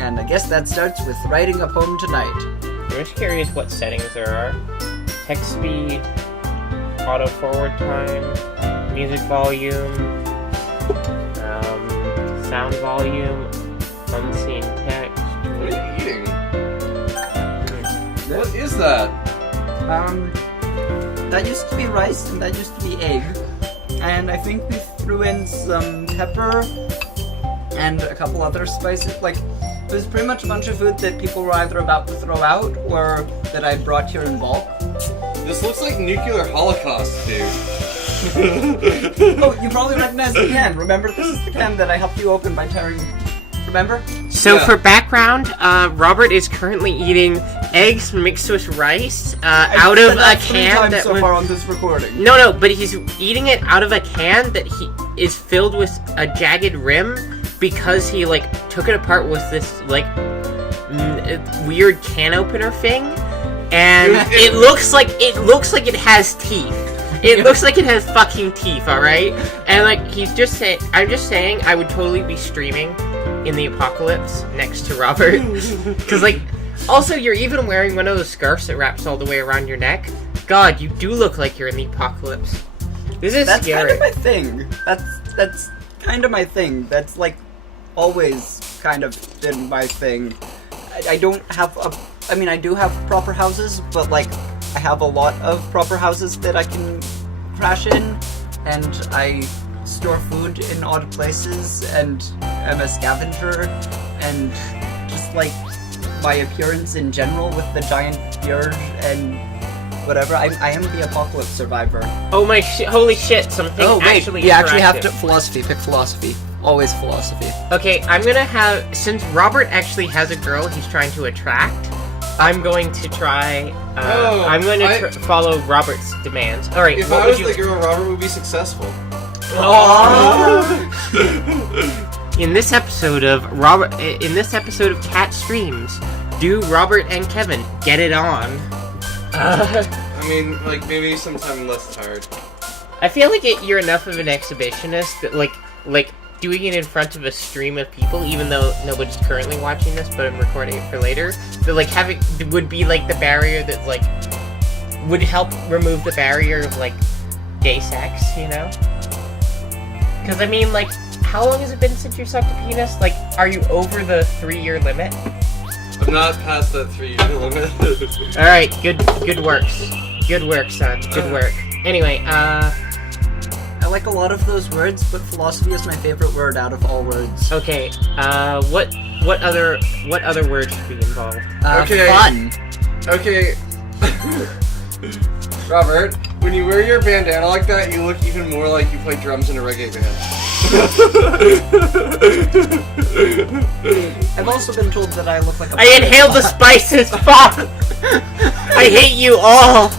And I guess that starts with writing a poem tonight. I'm just curious what settings there are. Text speed, auto forward time, music volume, sound volume, unseen text. What are you eating? What is that? That used to be rice, and that used to be egg. and I think we threw in some pepper and a couple other spices. Like, it was pretty much a bunch of food that people were either about to throw out or that I brought here in bulk. This looks like nuclear holocaust, dude. Oh, you probably recognize the can. Remember, this is the can that I helped you open by tearing. Remember? So Yeah. for background, Robert is currently eating eggs mixed with rice out of a can that so far on this recording. No, but he's eating it out of a can that he is filled with a jagged rim because he like took it apart with this like weird can opener thing, and it looks like it has teeth. It looks like it has fucking teeth, all right? And like I'm just saying, I would totally be streaming in the apocalypse next to Robert, because like, also you're even wearing one of those scarves that wraps all the way around your neck. God, you do look like you're in the apocalypse. This is That's scary. kind of my thing. That's kind of my thing. That's like always kind of been my thing. I don't have I do have proper houses, but like I have a lot of proper houses that I can crash in, and I store food in odd places, and I'm a scavenger, and just like my appearance in general with the giant beard and whatever. I am the apocalypse survivor. Oh my holy shit, something actually you actually have to interactive. pick philosophy. Always philosophy. Okay, I'm gonna have, since Robert actually has a girl he's trying to attract, I'm going to try, I'm going to follow Robert's demands. Alright, If what I would was you... the girl, Robert would be successful. In this episode of Cat Streams, do Robert and Kevin get it on? I mean, like, maybe sometime less tired. I feel like you're enough of an exhibitionist that, like, doing it in front of a stream of people, even though nobody's currently watching this, but I'm recording it for later, that, like, would be, like, the barrier that, like, would help remove the barrier of, like, gay sex, you know? Because, I mean, like, how long has it been since you sucked a penis? Like, are you over the 3-year limit? I'm not past that 3-year limit. Alright, good works. Good work, son. Good work. Anyway, I like a lot of those words, but philosophy is my favorite word out of all words. okay, what other words should be involved? Okay. Fun. Okay. Robert, when you wear your bandana like that, you look even more like you play drums in a reggae band. I've also been told that I look like a... I inhaled the spices, fuck! I hate you all!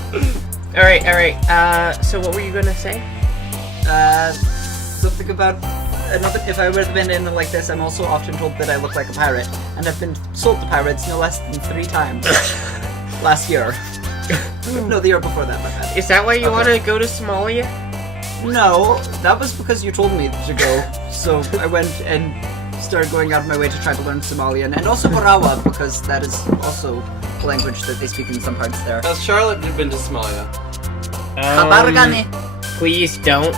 Alright, so what were you gonna say? Something about another. If I wear the bandana like this, I'm also often told that I look like a pirate, and I've been sold to pirates no less than 3 times last year. No, the year before that, my bad. Is that why you want to go to Somalia? No, that was because you told me to go. So I went and started going out of my way to try to learn Somalian, and also Barawa, because that is also a language that they speak in some parts there. Has Charlotte been to Somalia? Kabargani. Please don't,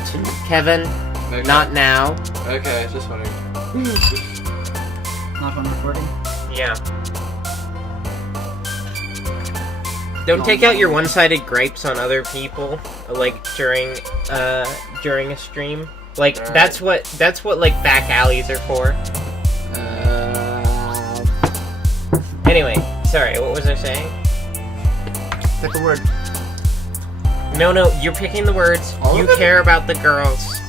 Kevin. Okay. Not now. Okay, just wondering. Not on recording. Yeah. Don't take out your one-sided gripes on other people, like during a stream. Like Alright. that's what like back alleys are for. Anyway, sorry, what was I saying? Pick a word. No, you're picking the words. All of You them? care about the girls.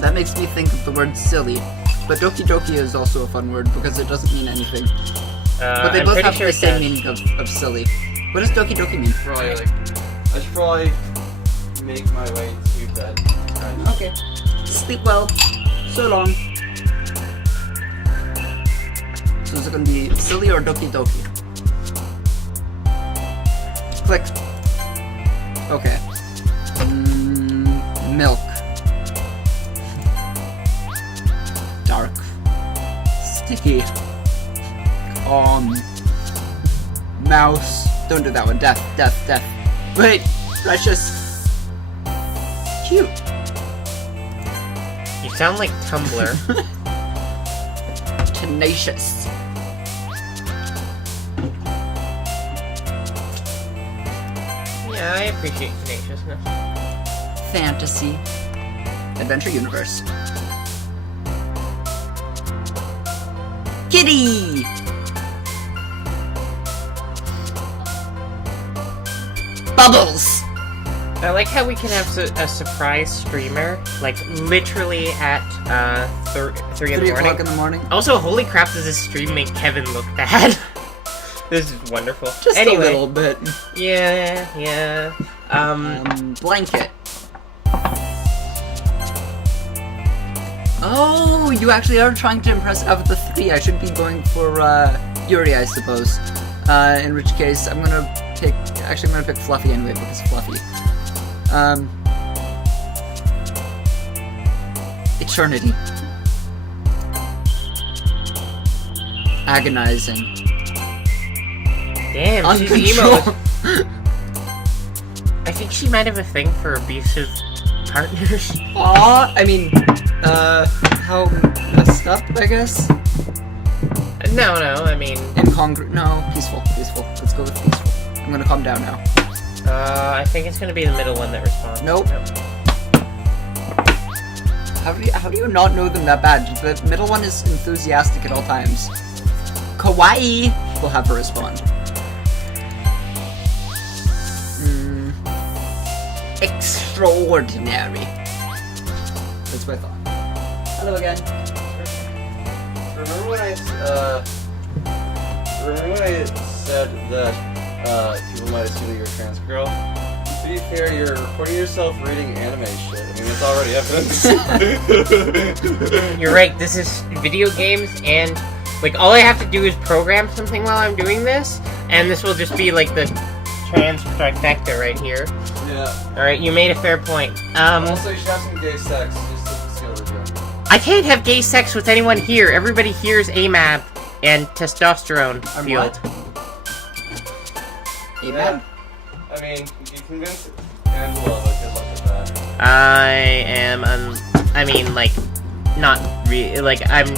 That makes me think of the word silly. But Doki Doki is also a fun word because it doesn't mean anything. But they I'm both pretty have sure the it same does. meaning of silly. What does Doki Doki mean? Probably like, I should probably make my way to bed. Right. Okay. Sleep well. So long. So is it gonna be silly or Doki Doki? Click. Okay. Milk. Dark. Sticky. Mouse. Don't do that one. Death. Wait. Precious. Cute. You sound like Tumblr. Tenacious. Yeah, I appreciate tenaciousness. fantasy adventure universe. Kitty! Bubbles! I like how we can have a surprise streamer, like literally at 3 in the 3 morning. o'clock in the morning. Also, holy crap, does this stream make Kevin look bad? This is wonderful. Just anyway, a little bit. Yeah. Blanket. Oh, you actually are trying to impress out of the 3. I should be going for Yuri, I suppose. In which case, I'm gonna pick Fluffy anyway because Fluffy. Eternity. Agonizing. Damn, she's emo. Uncontrolled. I think she might have a thing for abusive partners. Aw, I mean, how messed up, I guess? No, I mean... No, peaceful. Let's go with peaceful. I'm gonna calm down now. I think it's gonna be the middle one that responds. Nope. How do you not know them that bad? The middle one is enthusiastic at all times. Kawaii will have her respond. Extraordinary. That's what I thought. Hello again. Remember when I said that people might assume that you're a trans girl? To be fair, you're recording yourself reading anime shit. I mean, it's already evidence. You're right, this is video games, and, like, all I have to do is program something while I'm doing this, and this will just be, like, the trans trifecta right here. Yeah. Alright, you made a fair point. Also, you should have some gay sex, just to see what we're doing. I can't have gay sex with anyone here. Everybody here is AMAB and testosterone fueled. Amen. I mean, you convinced Angela, but good luck with that. I am, I mean, like, not really, like, I'm,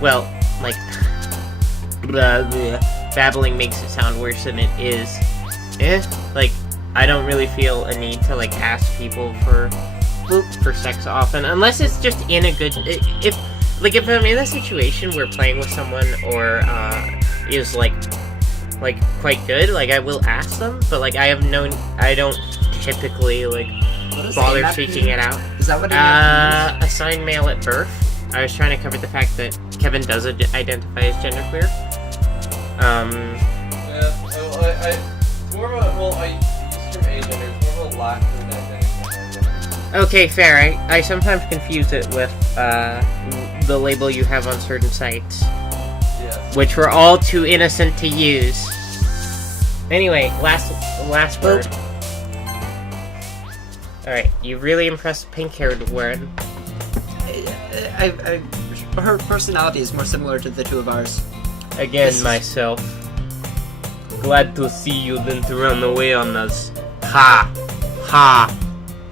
well, like, babbling makes it sound worse than it is. Like, I don't really feel a need to, like, ask people for sex often, unless it's just in a good, if I'm in a situation where playing with someone, or, is, like, quite good, like, I will ask them, but, like, I don't typically, like, bother seeking it out. Is that what it means? Assigned male at birth. I was trying to cover the fact that Kevin does identify as genderqueer. Yeah, it's more of a, well, I used from agender, it's more of a lack of an identity. Okay, fair. I sometimes confuse it with, the label you have on certain sites. Yes. Which we're all too innocent to use. Anyway, last word. Alright, you really impressed pink-haired Warren. Her personality is more similar to the two of ours. Again, myself. Glad to see you didn't run away on us. Ha! Ha!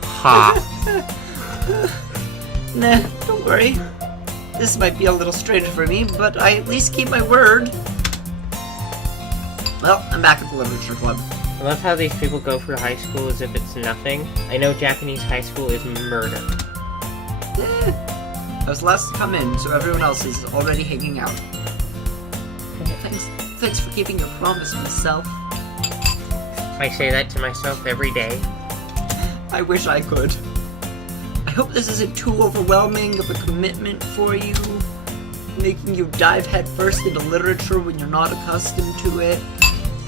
Ha! Nah, don't worry. This might be a little strange for me, but I at least keep my word. Well, I'm back at the literature club. I love how these people go through high school as if it's nothing. I know Japanese high school is murder. I was last to come in, so everyone else is already hanging out. Thanks for keeping your promise, myself. I say that to myself every day. I wish I could. I hope this isn't too overwhelming of a commitment for you, making you dive headfirst into literature when you're not accustomed to it.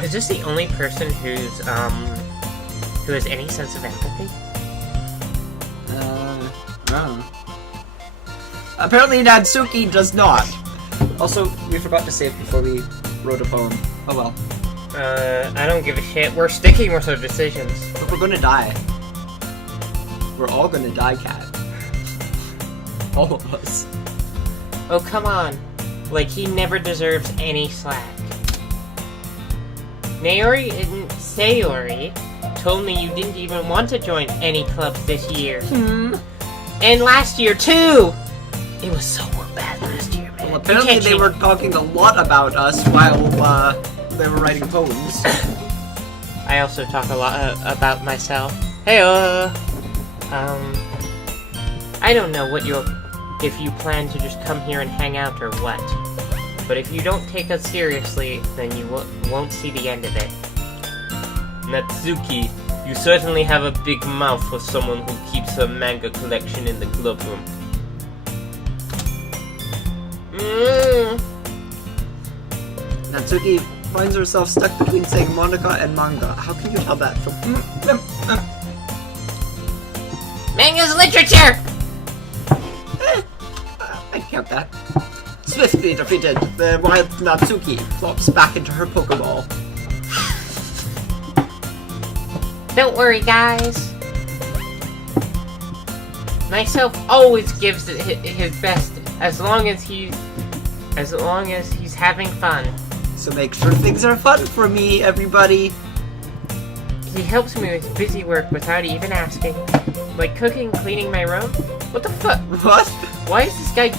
Is this the only person who has any sense of empathy? I don't know. Apparently Natsuki does not. Also, we forgot to save before we wrote a poem. Oh well. I don't give a shit. We're sticking with our decisions. But we're gonna die. We're all gonna die, Cat. All of us. Oh, come on. Like, he never deserves any slack. Sayori told me you didn't even want to join any clubs this year. And last year, too! It was so bad last year, man. Well, apparently they were talking a lot about us while they were writing poems. I also talk a lot about myself. Hey, I don't know if you plan to just come here and hang out or what. But if you don't take us seriously, then you won't see the end of it. Natsuki, you certainly have a big mouth for someone who keeps her manga collection in the club room. Natsuki finds herself stuck between saying manga and manga. How can you tell that from... Manga's literature! I count that. Swiftly defeated, the wild Natsuki flops back into her Pokeball. Don't worry, guys. Myself always gives it his best, as long as he's having fun. So make sure things are fun for me, everybody. He helps me with busy work without even asking. Like cooking, cleaning my room? What the fuck? What? Why is this guy...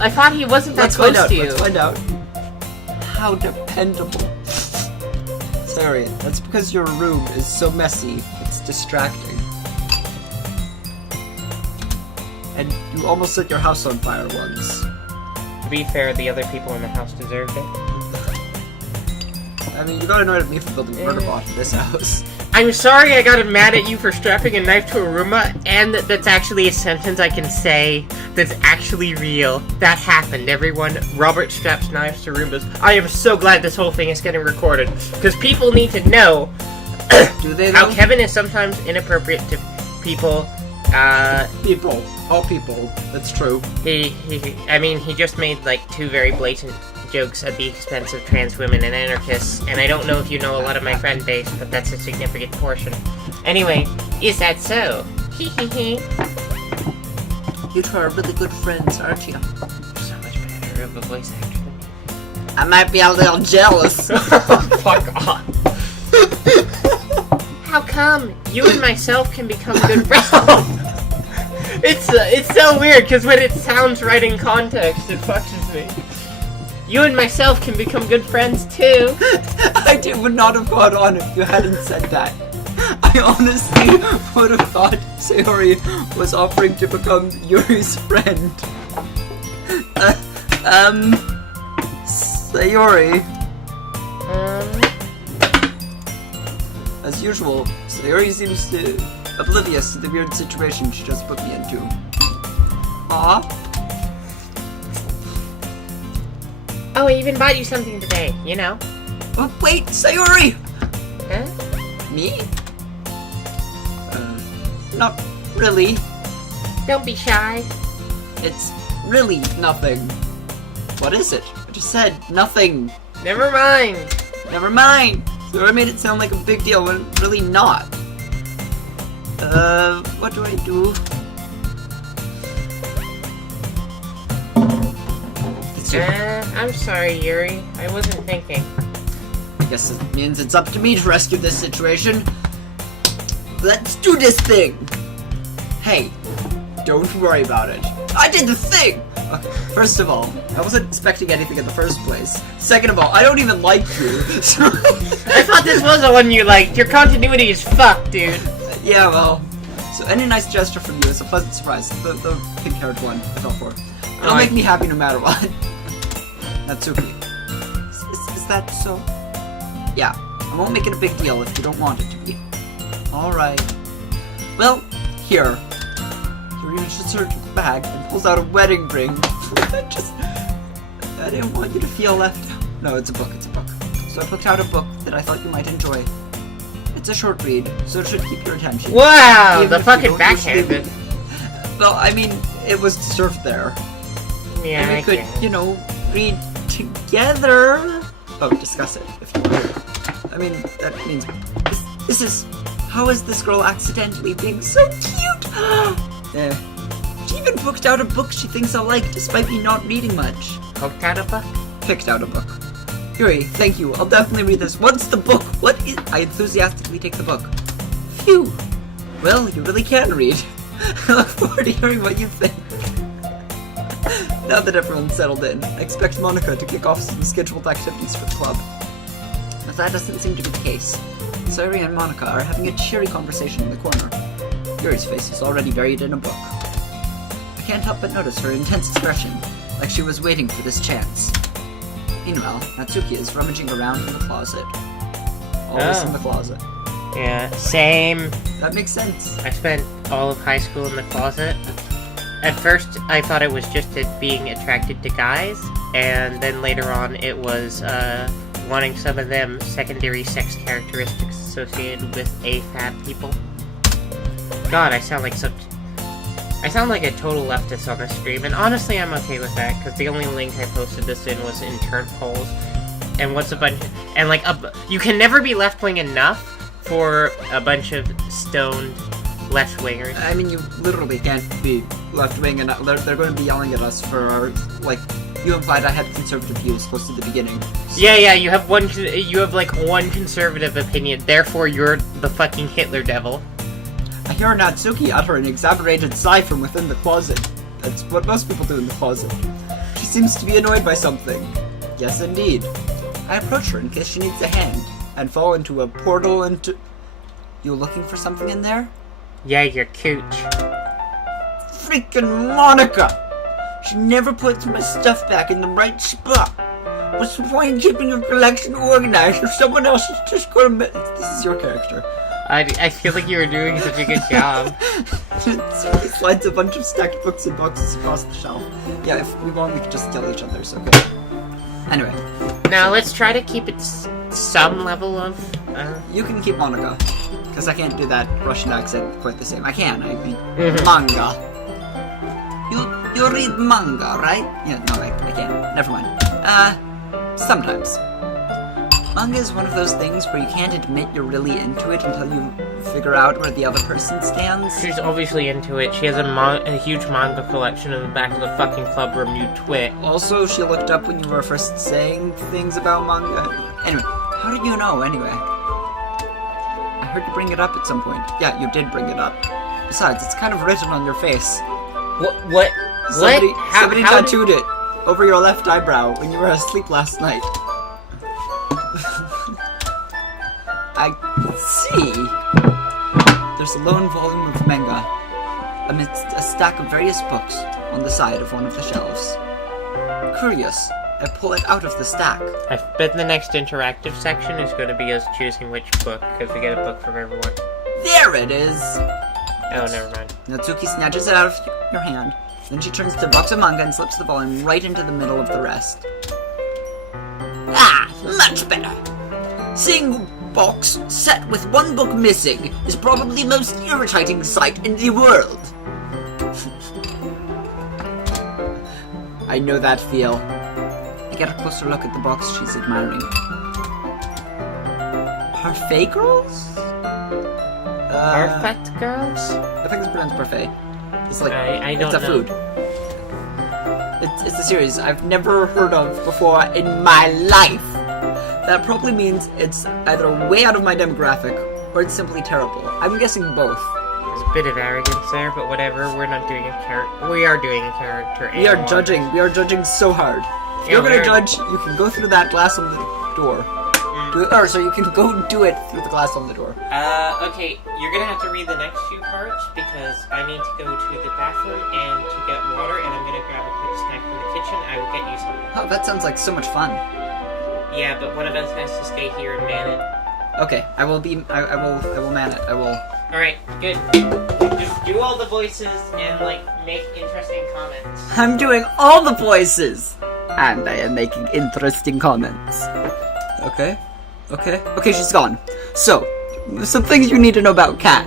I thought he wasn't that Let's close find out. to you. Let's find out. How dependable. Sorry, that's because your room is so messy. It's distracting. And you almost set your house on fire once. To be fair, the other people in the house deserved it. I mean, you got annoyed at me for building a murder bot in this house. I'm sorry I got mad at you for strapping a knife to a Roomba, and that's actually a sentence I can say that's actually real. That happened, everyone. Robert straps knives to Roombas. I am so glad this whole thing is getting recorded, because people need to know Do they how though? Kevin is sometimes inappropriate to people. People. All people. That's true. I mean, he just made like 2 very blatant jokes at the expense of trans women and anarchists, and I don't know if you know a lot of my friend base, but that's a significant portion. Anyway, is that so? Hee hee hee. You two are really good friends, aren't you? So much better of a voice actor than me. I might be a little jealous. Fuck off. How come you and myself can become good friends? It's so weird, because when it sounds right in context, it fucks with me. You and myself can become good friends, too. Would not have gone on if you hadn't said that. I honestly would have thought Sayori was offering to become Yuri's friend. Sayori. As usual, Sayori seems oblivious to the weird situation she just put me into. Aw. Oh, I even bought you something today, you know. Oh, wait, Sayori! Huh? Me? Not really. Don't be shy. It's really nothing. What is it? I just said nothing. Never mind. Never mind. Sayori made it sound like a big deal when it's really not. What do I do? I'm sorry, Yuri. I wasn't thinking. I guess it means it's up to me to rescue this situation. Let's do this thing! Hey, don't worry about it. I did the thing! Okay, first of all, I wasn't expecting anything in the first place. Second of all, I don't even like you, so... I thought this was the one you liked. Your continuity is fucked, dude. Yeah, well... So any nice gesture from you is a pleasant surprise. The pink-haired one I fell for. It'll make me happy no matter what. Natsuki. Is that so? Yeah, I won't make it a big deal if you don't want it to be. Alright. Well, here. He reaches her bag and pulls out a wedding ring. I didn't want you to feel left out. No, it's a book, So I picked out a book that I thought you might enjoy. It's a short read, so it should keep your attention. Wow, Even the if you fucking don't backhanded. Well, I mean, it was served there. Yeah, And we I could, guess. you know, read together. Oh, discuss it, if you want. I mean, that means... This is... How is this girl accidentally being so cute? She even booked out a book she thinks I'll like, despite me not reading much. Poked out a book? Picked out a book. Yuri, thank you. I'll definitely read this. What's the book? What is... I enthusiastically take the book. Phew. Well, you really can read. I look forward to hearing what you think. Now that everyone's settled in, I expect Monica to kick off some scheduled activities for the club. But that doesn't seem to be the case. Sayori and Monica are having a cheery conversation in the corner. Yuri's face is already buried in a book. I can't help but notice her intense expression, like she was waiting for this chance. Meanwhile, Natsuki is rummaging around in the closet. Always in the closet. Yeah, same. That makes sense. I spent all of high school in the closet. At first, I thought it was just it being attracted to guys, and then later on it was, wanting some of them secondary sex characteristics associated with AFAB people. God, I sound like a total leftist on this stream, and honestly I'm okay with that, because the only link I posted this in was intern polls, and what's a bunch and like, you can never be left-wing enough for a bunch of stoned left-wingers. I mean, you literally can't be left-wing, and they're going to be yelling at us for our, like, you implied I had conservative views close to the beginning. So. Yeah, you have one conservative opinion, therefore you're the fucking Hitler devil. I hear Natsuki utter an exaggerated sigh from within the closet. That's what most people do in the closet. She seems to be annoyed by something. Yes, indeed. I approach her in case she needs a hand, and fall into a portal into... You looking for something in there? Yeah, your cooch. Freaking Monica! She never puts my stuff back in the right spot. What's the point in keeping your collection organized if someone else is just going to... This is your character. I feel like you were doing such a good job. He slides a bunch of stacked books and boxes across the shelf. Yeah, if we want, we could just kill each other, so good. Anyway. Now, let's try to keep it some level of, You can keep Monica, because I can't do that Russian accent quite the same. I mean, manga. You read manga, right? Yeah, no, I can't. Never mind. Sometimes. Manga is one of those things where you can't admit you're really into it until you figure out where the other person stands. She's obviously into it. She has a huge manga collection in the back of the fucking club room, you twit. Also, she looked up when you were first saying things about manga. Anyway, how did you know, anyway? I heard you bring it up at some point. Yeah, you did bring it up. Besides, it's kind of written on your face. What? Somebody tattooed it over your left eyebrow when you were asleep last night. I see. There's a lone volume of manga amidst a stack of various books on the side of one of the shelves. Curious, I pull it out of the stack. I bet the next interactive section is going to be us choosing which book, because we get a book from everyone. There it is! Oh, never mind. Natsuki snatches it out of your hand. Then she turns to the box of manga and slips the volume right into the middle of the rest. Ah, much better! Seeing a box set with one book missing is probably the most irritating sight in the world. I know that feel. I get a closer look at the box she's admiring. Parfait girls? Perfect girls? I think it's pronounced parfait. It's like, I don't it's a know. food. It's a series I've never heard of before in my life. That probably means it's either way out of my demographic, or it's simply terrible. I'm guessing both. There's a bit of arrogance there, but whatever, we're not doing a character. We are doing a character. We are judging so hard. If you're gonna judge, you can go through that glass on the door. So you can go do it through the glass on the door. Okay, you're gonna have to read the next few parts, because I need to go to the bathroom and to get water, and I'm gonna grab a quick snack from the kitchen. I will get you something. Oh, that sounds like so much fun. Yeah, but one of us has to stay here and man it. Okay, I will man it. I will. Alright, good. Just do all the voices and, like, make interesting comments. I'm doing all the voices! And I am making interesting comments. Okay, she's gone. So, some things you need to know about Kat.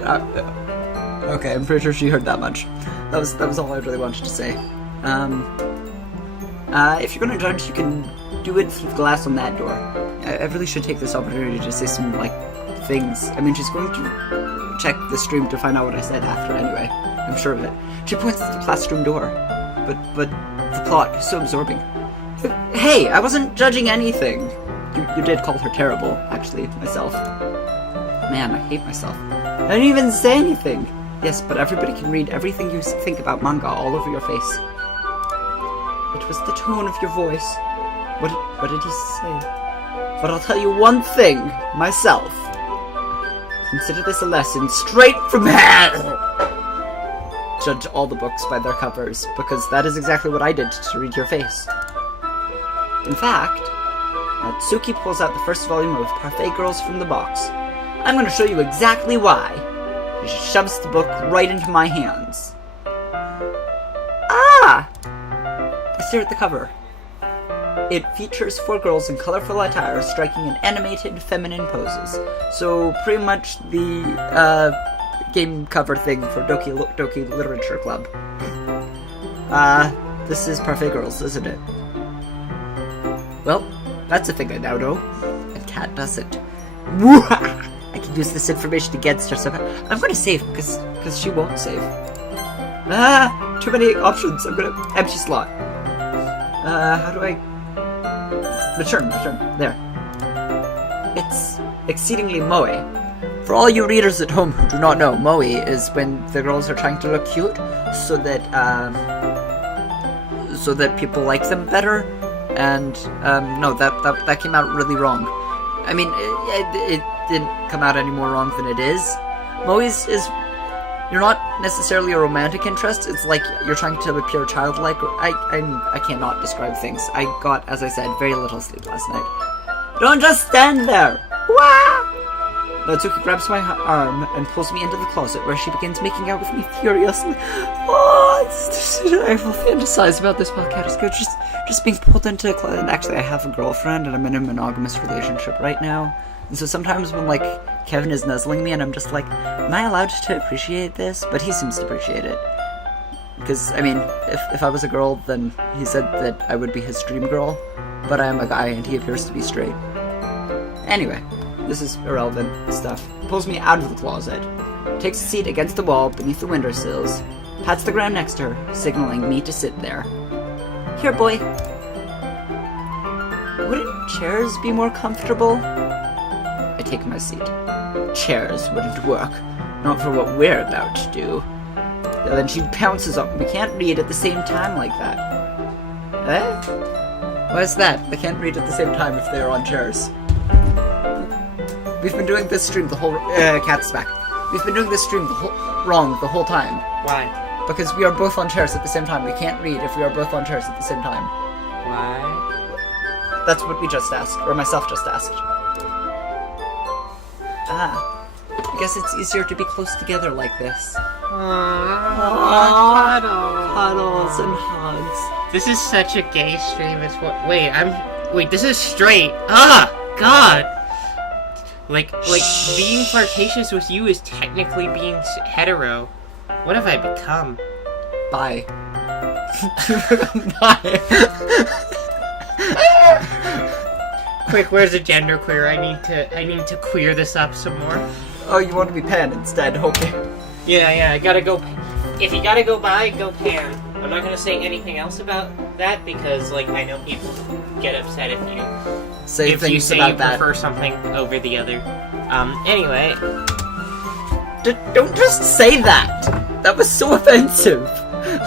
Okay, I'm pretty sure she heard that much. That was all I really wanted to say. If you're gonna judge, you can do it through the glass on that door. I really should take this opportunity to say some, like, things. I mean, she's going to check the stream to find out what I said after anyway. I'm sure of it. She points to the classroom door. But the plot is so absorbing. Hey, I wasn't judging anything. You did call her terrible, actually, myself. Man, I hate myself. I didn't even say anything. Yes, but everybody can read everything you think about manga all over your face. It was the tone of your voice. What did he say? But I'll tell you one thing, myself. Consider this a lesson straight from hell! judge all the books by their covers, because that is exactly what I did to read your face. In fact, Natsuki pulls out the first volume of Parfait Girls from the box. I'm going to show you exactly why. She shoves the book right into my hands. Ah! I stare at the cover. It features 4 girls in colorful attire striking in animated, feminine poses. So, pretty much the, game cover thing for Doki Doki Literature Club. This is Parfait Girls, isn't it? Well, that's a thing I now know. And Cat doesn't. I can use this information against her somehow. I'm gonna save, because she won't save. Too many options. I'm gonna... Empty slot. How do I... Return. There. It's exceedingly moe. For all you readers at home who do not know, moe is when the girls are trying to look cute, so that people like them better. And no, that came out really wrong. I mean, it didn't come out any more wrong than it is. Moe is you're not necessarily a romantic interest. It's like you're trying to appear childlike. I cannot describe things. I got, as I said, very little sleep last night. Don't just stand there! Wah! Natsuki grabs my arm and pulls me into the closet, where she begins making out with me furiously. Oh, I will fantasize about this podcast. It's good. Just being pulled into a closet. And actually, I have a girlfriend, and I'm in a monogamous relationship right now. And so sometimes when, like, Kevin is nuzzling me, and I'm just like, am I allowed to appreciate this? But he seems to appreciate it. Because, I mean, if I was a girl, then he said that I would be his dream girl. But I am a guy, and he appears to be straight. Anyway, this is irrelevant stuff. Pulls me out of the closet. Takes a seat against the wall beneath the windowsills. Pats the ground next to her, signaling me to sit there. Here, boy. Wouldn't chairs be more comfortable? I take my seat. Chairs wouldn't work. Not for what we're about to do. And then she pounces on me. We can't read at the same time like that. Eh? Why's that? They can't read at the same time if they're on chairs. We've been doing this stream the whole... Cat's back. We've been doing this stream wrong the whole time. Why? Because we are both on chairs at the same time. We can't read if we are both on chairs at the same time. Why? That's what we just asked. Or myself just asked. I guess it's easier to be close together like this. Cuddles and hugs. This is such a gay stream. It's what? Wait, this is straight. God. Like being flirtatious with you is technically being hetero. What have I become? Bye. Quick, where's the genderqueer? I need to queer this up some more. Oh, you want to be Pan instead? Okay. Yeah, I gotta go. If you gotta go by, go Pan. I'm not gonna say anything else about that because, like, I know people get upset if you say you things say about you that. prefer something over the other. Anyway. Don't just say that! That was so offensive!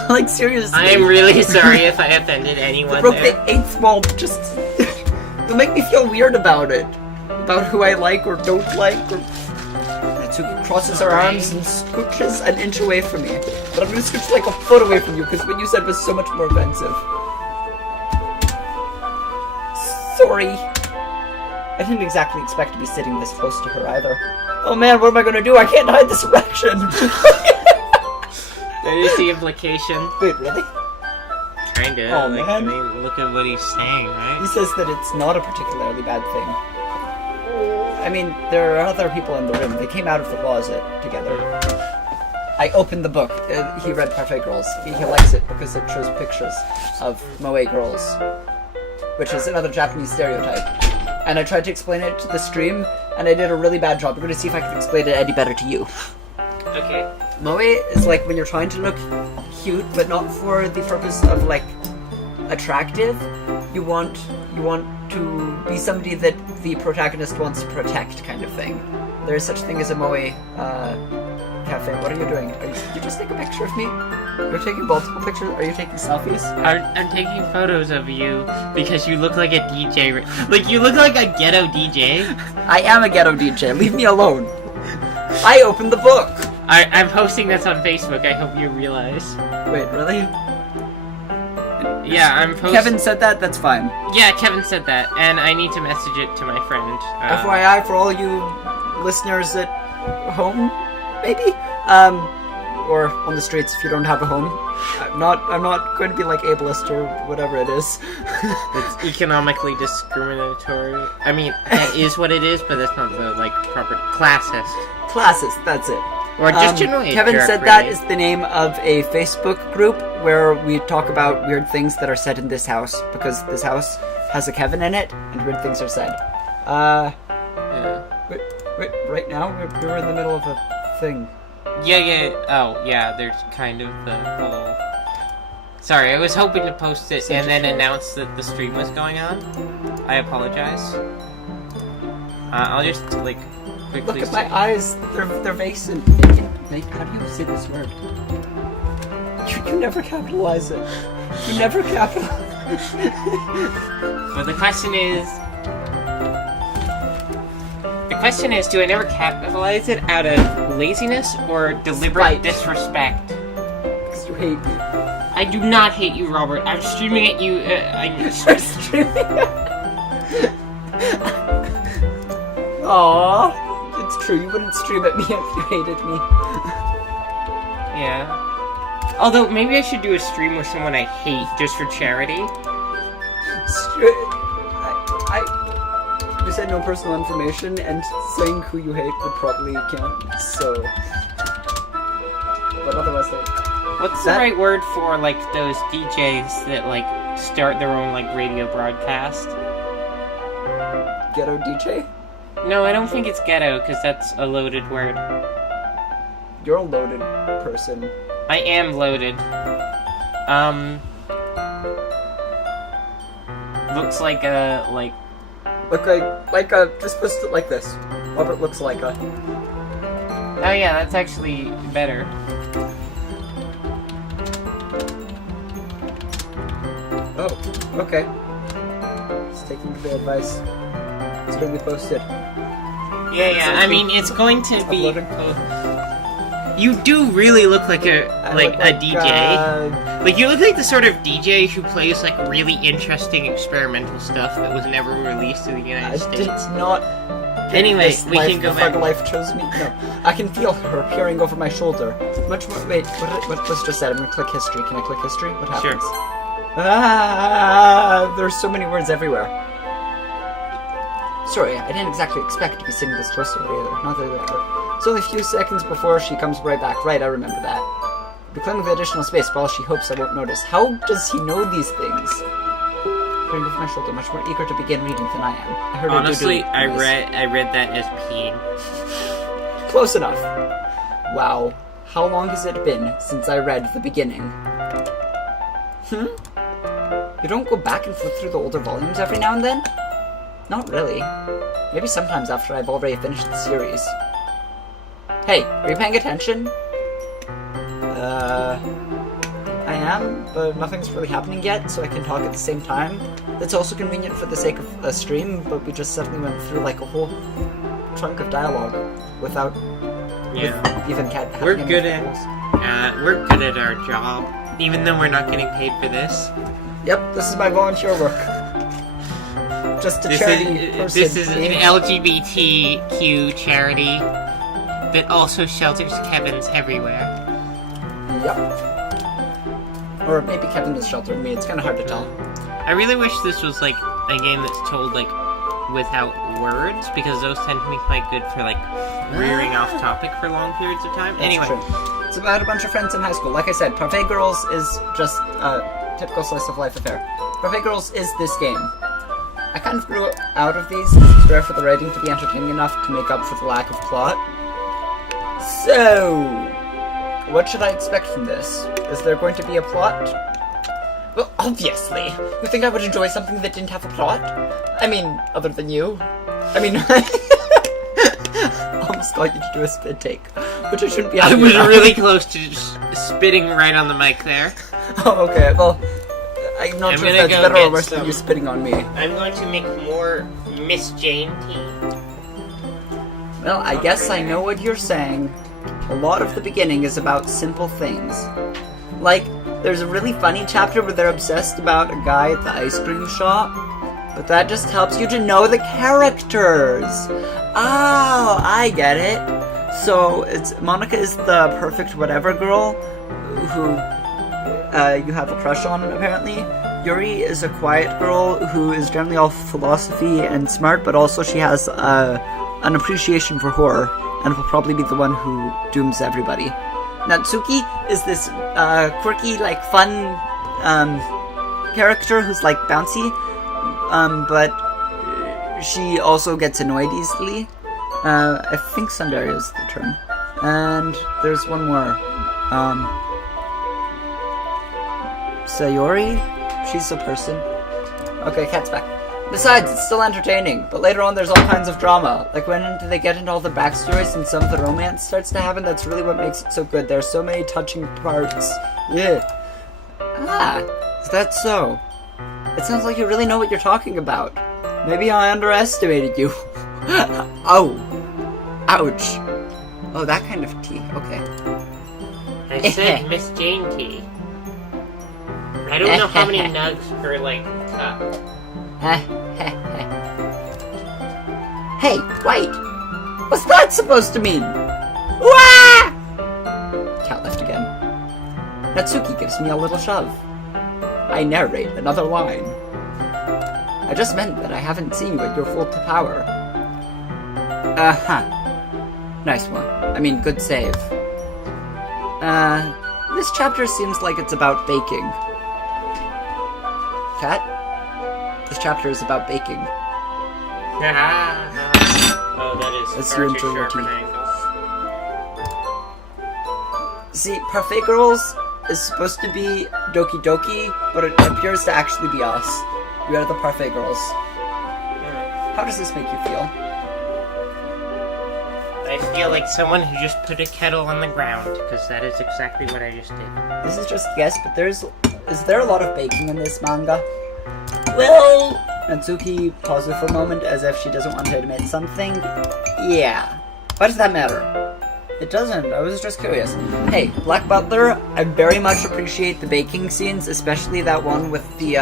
Like, seriously. I am really sorry if I offended anyone broke there. the 8th wall, just... It'll make me feel weird about it. About who I like or don't like, or... Natsuki crosses her arms and scooches an inch away from me. But I'm gonna scooch like a foot away from you, because what you said was so much more offensive. Sorry. I didn't exactly expect to be sitting this close to her either. Oh man, what am I gonna do? I can't hide this erection! There is the implication. Wait, really? Kinda. Oh, like, man. I mean, look at what he's saying, right? He says that it's not a particularly bad thing. I mean, there are other people in the room. They came out of the closet together. I opened the book. He read Parfait Girls. He likes it because it shows pictures of moe girls, which is another Japanese stereotype. And I tried to explain it to the stream, and I did a really bad job. We're going to see if I can explain it any better to you. Okay. Moe is like when you're trying to look cute, but not for the purpose of, like, attractive. You want to be somebody that the protagonist wants to protect, kind of thing. There is such a thing as a moe cafe. What are you doing? Did you just take a picture of me? You're taking multiple pictures? Are you taking selfies? I'm taking photos of you because you look like a DJ. Like, you look like a ghetto DJ. I am a ghetto DJ. Leave me alone. I opened the book. I'm posting this on Facebook, I hope you realize. Wait, really? Yeah, I'm posting... Kevin said that? That's fine. Yeah, Kevin said that, and I need to message it to my friend. FYI, for all you listeners at home, maybe? Or on the streets if you don't have a home. I'm not going to be like ableist or whatever it is. It's economically discriminatory. I mean, that is what it is, but that's not the, like, proper... Classist. Classist, that's it. Or just generally a Kevin jerk, said that really. is the name of a Facebook group where we talk about weird things that are said in this house, because this house has a Kevin in it, and weird things are said. Yeah. Wait, right now? We're in the middle of a thing. Yeah. Oh, yeah, there's kind of the whole... Sorry, I was hoping to post it and then announce that the stream was going on. I apologize. I'll just, like, quickly... Look at my eyes. They're vacant. How do you say this word? You never capitalize it. You never capitalize But the question is... do I never capitalize it out of laziness or deliberate Spite. disrespect? because you hate me. I do not hate you, Robert. I'm streaming at you. You're streaming. Aww, it's true. You wouldn't stream at me if you hated me. Yeah. Although, maybe I should do a stream with someone I hate just for charity. You said no personal information, and saying who you hate would probably count, so... But otherwise, like... What's the right word for, like, those DJs that, like, start their own, like, radio broadcast? Ghetto DJ? No, I don't think it's ghetto, because that's a loaded word. You're a loaded person. I am loaded. Looks like a, like... Look like a... Just post it like this. Robert looks like a... Oh yeah, that's actually better. Oh, okay. Just taking the advice. It's going to be posted. Yeah, I mean, it's going to be... Uploaded. You do really look like a I like look a DJ. Like, you look like the sort of DJ who plays, like, really interesting experimental stuff that was never released in the United I States. did not... Anyway, this we life can go before back. life chose me. No, I can feel her peering over my shoulder. Much more... Wait, what was just said? I'm gonna click history. Can I click history? What Sure. happens? Ah, there's so many words everywhere. Sorry, I didn't exactly expect to be sitting this close to her either. Not that it's only a few seconds before she comes right back. Right, I remember that. Be claiming the additional space while she hopes I won't notice. How does he know these things? Peering over my shoulder, much more eager to begin reading than I am. I heard Honestly, her I read that as peeing. Close enough. Wow. How long has it been since I read the beginning? You don't go back and flip through the older volumes every now and then? Not really. Maybe sometimes after I've already finished the series. Hey, are you paying attention? I am, but nothing's really happening yet, so I can talk at the same time. That's also convenient for the sake of a stream, but we just suddenly went through like a whole chunk of dialogue without even having We're any good rules. we're good at our job, even though we're not getting paid for this. Yep, this is my volunteer work. Just a charity person. This is an LGBTQ charity that also shelters Kevins everywhere. Yep. Or maybe Kevin is sheltering me, it's kind of hard to tell. I really wish this was, like, a game that's told, like, without words, because those tend to be quite good for, like, rearing off topic for long periods of time. That's Anyway. true. It's about a bunch of friends in high school. Like I said, Parfait Girls is just a typical slice of life affair. Parfait Girls is this game. I kind of grew out of these. It's rare for the writing to be entertaining enough to make up for the lack of plot. So, what should I expect from this? Is there going to be a plot? Well, obviously. You think I would enjoy something that didn't have a plot? I mean, other than you. I mean, almost got you to do a spit take, which I shouldn't be I happy was about. really close to just spitting right on the mic there. Oh, okay, well, I'm not sure if gonna that's go better or get worse than you spitting on me. I'm going to make more Miss Jane tea. Well, I guess I know what you're saying. a lot of the beginning is about simple things. Like, there's a really funny chapter where they're obsessed about a guy at the ice cream shop, but that just helps you to know the characters. Oh, I get it. So, Monica is the perfect whatever girl who you have a crush on, apparently. Yuri is a quiet girl who is generally all philosophy and smart, but also she has an appreciation for horror, and will probably be the one who dooms everybody. Natsuki is this quirky, like, fun character who's, like, bouncy, but she also gets annoyed easily. I think tsundere is the term. And there's one more. Sayori? She's a person. Okay, cat's back. Besides, it's still entertaining, but later on there's all kinds of drama. Like when they get into all the backstories and some of the romance starts to happen, that's really what makes it so good. There's so many touching parts. Yeah. Ah, is that so? It sounds like you really know what you're talking about. Maybe I underestimated you. Oh. Ouch. Oh, that kind of tea. Okay. I said Miss Jane tea. I don't know how many nugs per, like, cup. Hey, wait! What's that supposed to mean? Wah! Cat left again. Natsuki gives me a little shove. I narrate another line. I just meant that I haven't seen you at your full power. Uh-huh. Nice one. I mean, good save. This chapter seems like it's about baking. Cat? This chapter is about baking. Oh, that is Let's far do too intro sharp an angle. See, Parfait Girls is supposed to be Doki Doki, but it appears to actually be us. We are the Parfait Girls. How does this make you feel? I feel like someone who just put a kettle on the ground, because that is exactly what I just did. This is just a guess, but is there a lot of baking in this manga? Well, Natsuki pauses for a moment as if she doesn't want to admit something. Yeah. Why does that matter? It doesn't. I was just curious. Hey, Black Butler, I very much appreciate the baking scenes, especially that one with the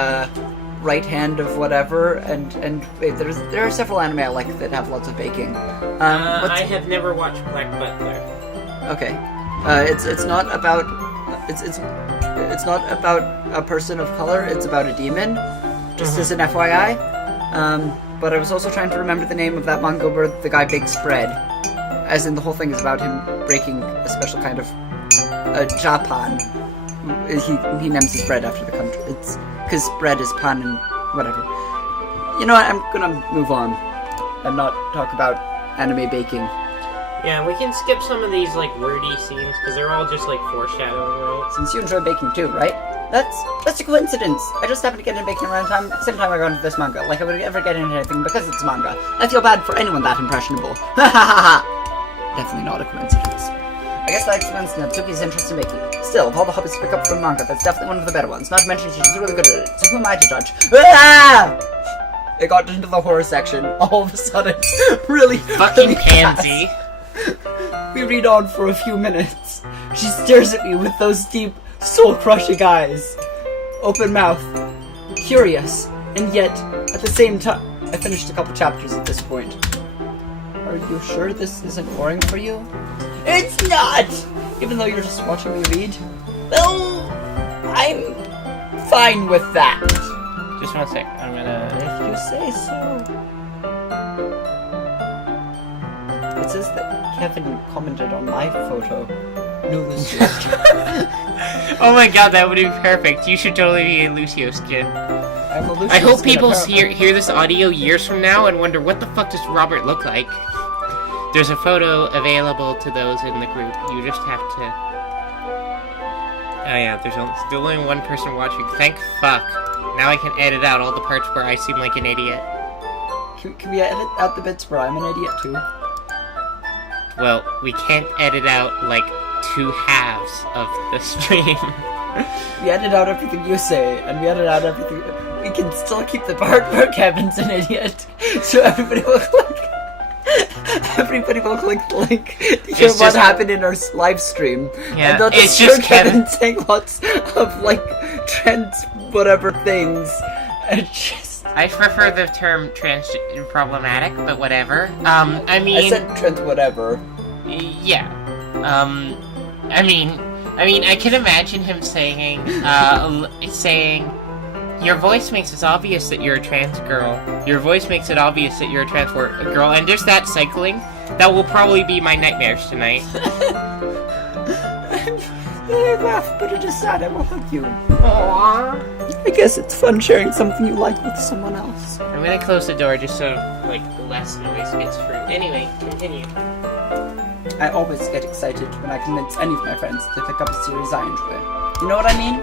right hand of whatever. And wait, there are several anime I like that have lots of baking. I have never watched Black Butler. Okay. It's not about it's not about a person of color. It's about a demon. Just as an FYI. But I was also trying to remember the name of that manga where the guy bakes bread. As in, the whole thing is about him breaking a special kind of Japan. He names his bread after the country. It's because bread is pan and whatever. You know what? I'm gonna move on and not talk about anime baking. Yeah, we can skip some of these, like, wordy scenes, because they're all just, like, foreshadowing, right? Since you enjoy baking too, right? That's a coincidence. I just happened to get into baking around the same time I got into this manga. Like I would ever get into anything because it's manga. I feel bad for anyone that impressionable. Ha ha ha! Definitely not a coincidence. I guess that explains Natsuki's interest in baking. Still, of all the hobbies to pick up from manga, that's definitely one of the better ones. Not to mention she's really good at it. So who am I to judge? Ah! It got into the horror section all of a sudden. Really Fucking pansy. Fast. We read on for a few minutes. She stares at me with those deep, soul-crushing eyes. Open mouth. Curious. And yet, at the same time... I finished a couple chapters at this point. Are you sure this isn't boring for you? It's not! Even though you're just watching me read? Well, I'm fine with that. Just one sec. I'm gonna... If you say so. It says that Kevin commented on my photo. No, Lucio. Oh my god, that would be perfect. You should totally be a Lucio skin. I'm a Lucio I hope skin, people apparently. hear this audio years from now and wonder, what the fuck does Robert look like? There's a photo available to those in the group. You just have to... Oh yeah, there's only one person watching. Thank fuck. Now I can edit out all the parts where I seem like an idiot. Can we edit out the bits where I'm an idiot too? Well, we can't edit out, like, 2 halves of the stream. We edit out everything you say, and we edit out everything... We can still keep the part where Kevin's an idiot, so everybody will click. Everybody will click the link to hear It's what just- happened in our live stream. Yeah, and they'll it's just hear just Kevin Kevin. saying lots of, like, trans whatever things. And just... I prefer the term trans problematic, but whatever. I I mean, said trans whatever. yeah. I mean, I can imagine him saying, your voice makes it obvious that you're a trans girl. Your voice makes it obvious that you're a trans girl. And just that cycling, that will probably be my nightmares tonight. I laugh, but it is sad. I will hug you. Aww. I guess it's fun sharing something you like with someone else. I'm gonna close the door just so, like, less noise gets through. Anyway, continue. I always get excited when I convince any of my friends to pick up a series I enjoy. You know what I mean?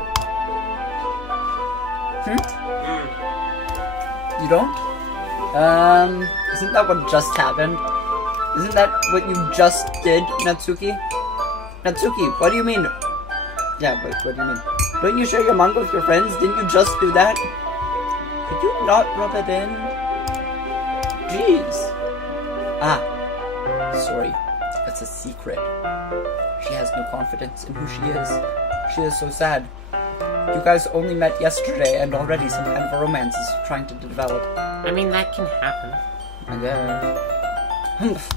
You don't? Isn't that what just happened? Isn't that what you just did, Natsuki? Natsuki, what do you mean? Yeah, what do you mean? Don't you share your manga with your friends? Didn't you just do that? Could you not rub it in? Jeez. Ah. Sorry. It's a secret. She has no confidence in who she is. She is so sad. You guys only met yesterday and already some kind of a romance is trying to develop. I mean, that can happen. I guess.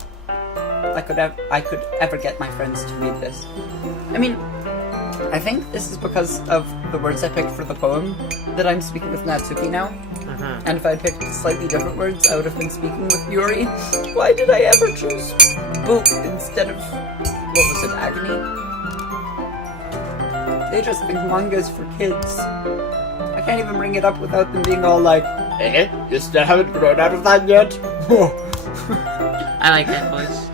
I could ever get my friends to read this. I mean, I think this is because of the words I picked for the poem that I'm speaking with Natsuki now. And if I picked slightly different words, I would have been speaking with Yuri. Why did I ever choose Boop instead of, what was it, Agony? They just think manga is for kids. I can't even bring it up without them being all like, you still haven't grown out of that yet? I like that voice.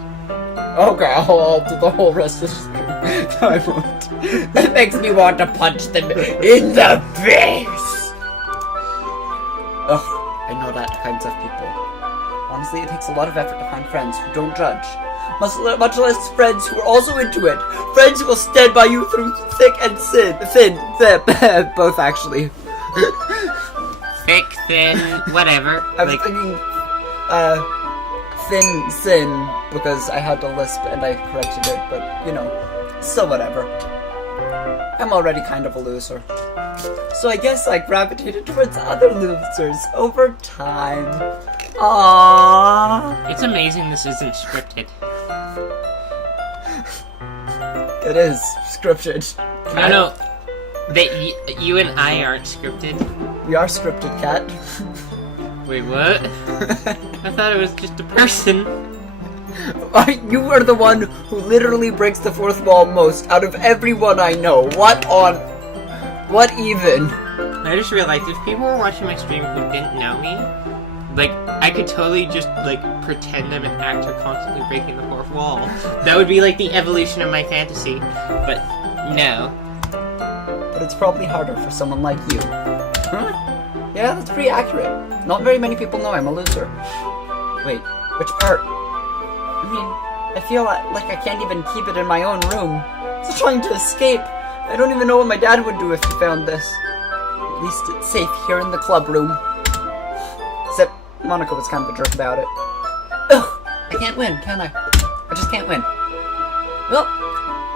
Okay, I'll do the whole rest of the stream. No, I won't. That makes me want to punch them in the face! Ugh, I know that kinds of people. Honestly, it takes a lot of effort to find friends who don't judge. Much less friends who are also into it. Friends who will stand by you through thick and thin. Both, actually. Thick, thin, whatever. I was thinking, thin sin, because I had to lisp and I corrected it, but, you know, still whatever. I'm already kind of a loser. So I guess I gravitated towards other losers over time. Aww. It's amazing this isn't scripted. It is scripted. I know that you and I aren't scripted. We are scripted, Cat. Wait, what? I thought it was just a person. You are the one who literally breaks the fourth wall most out of everyone I know. What even? I just realized if people were watching my stream who didn't know me, like, I could totally just, like, pretend I'm an actor constantly breaking the fourth wall. That would be, like, the evolution of my fantasy. But, no. But it's probably harder for someone like you. Huh? Yeah, that's pretty accurate. Not very many people know I'm a loser. Wait, which part? I mean, I feel like I can't even keep it in my own room. It's trying to escape. I don't even know what my dad would do if he found this. At least it's safe here in the club room. Except Monica was kind of a jerk about it. Ugh, I can't win, can I? I just can't win. Well,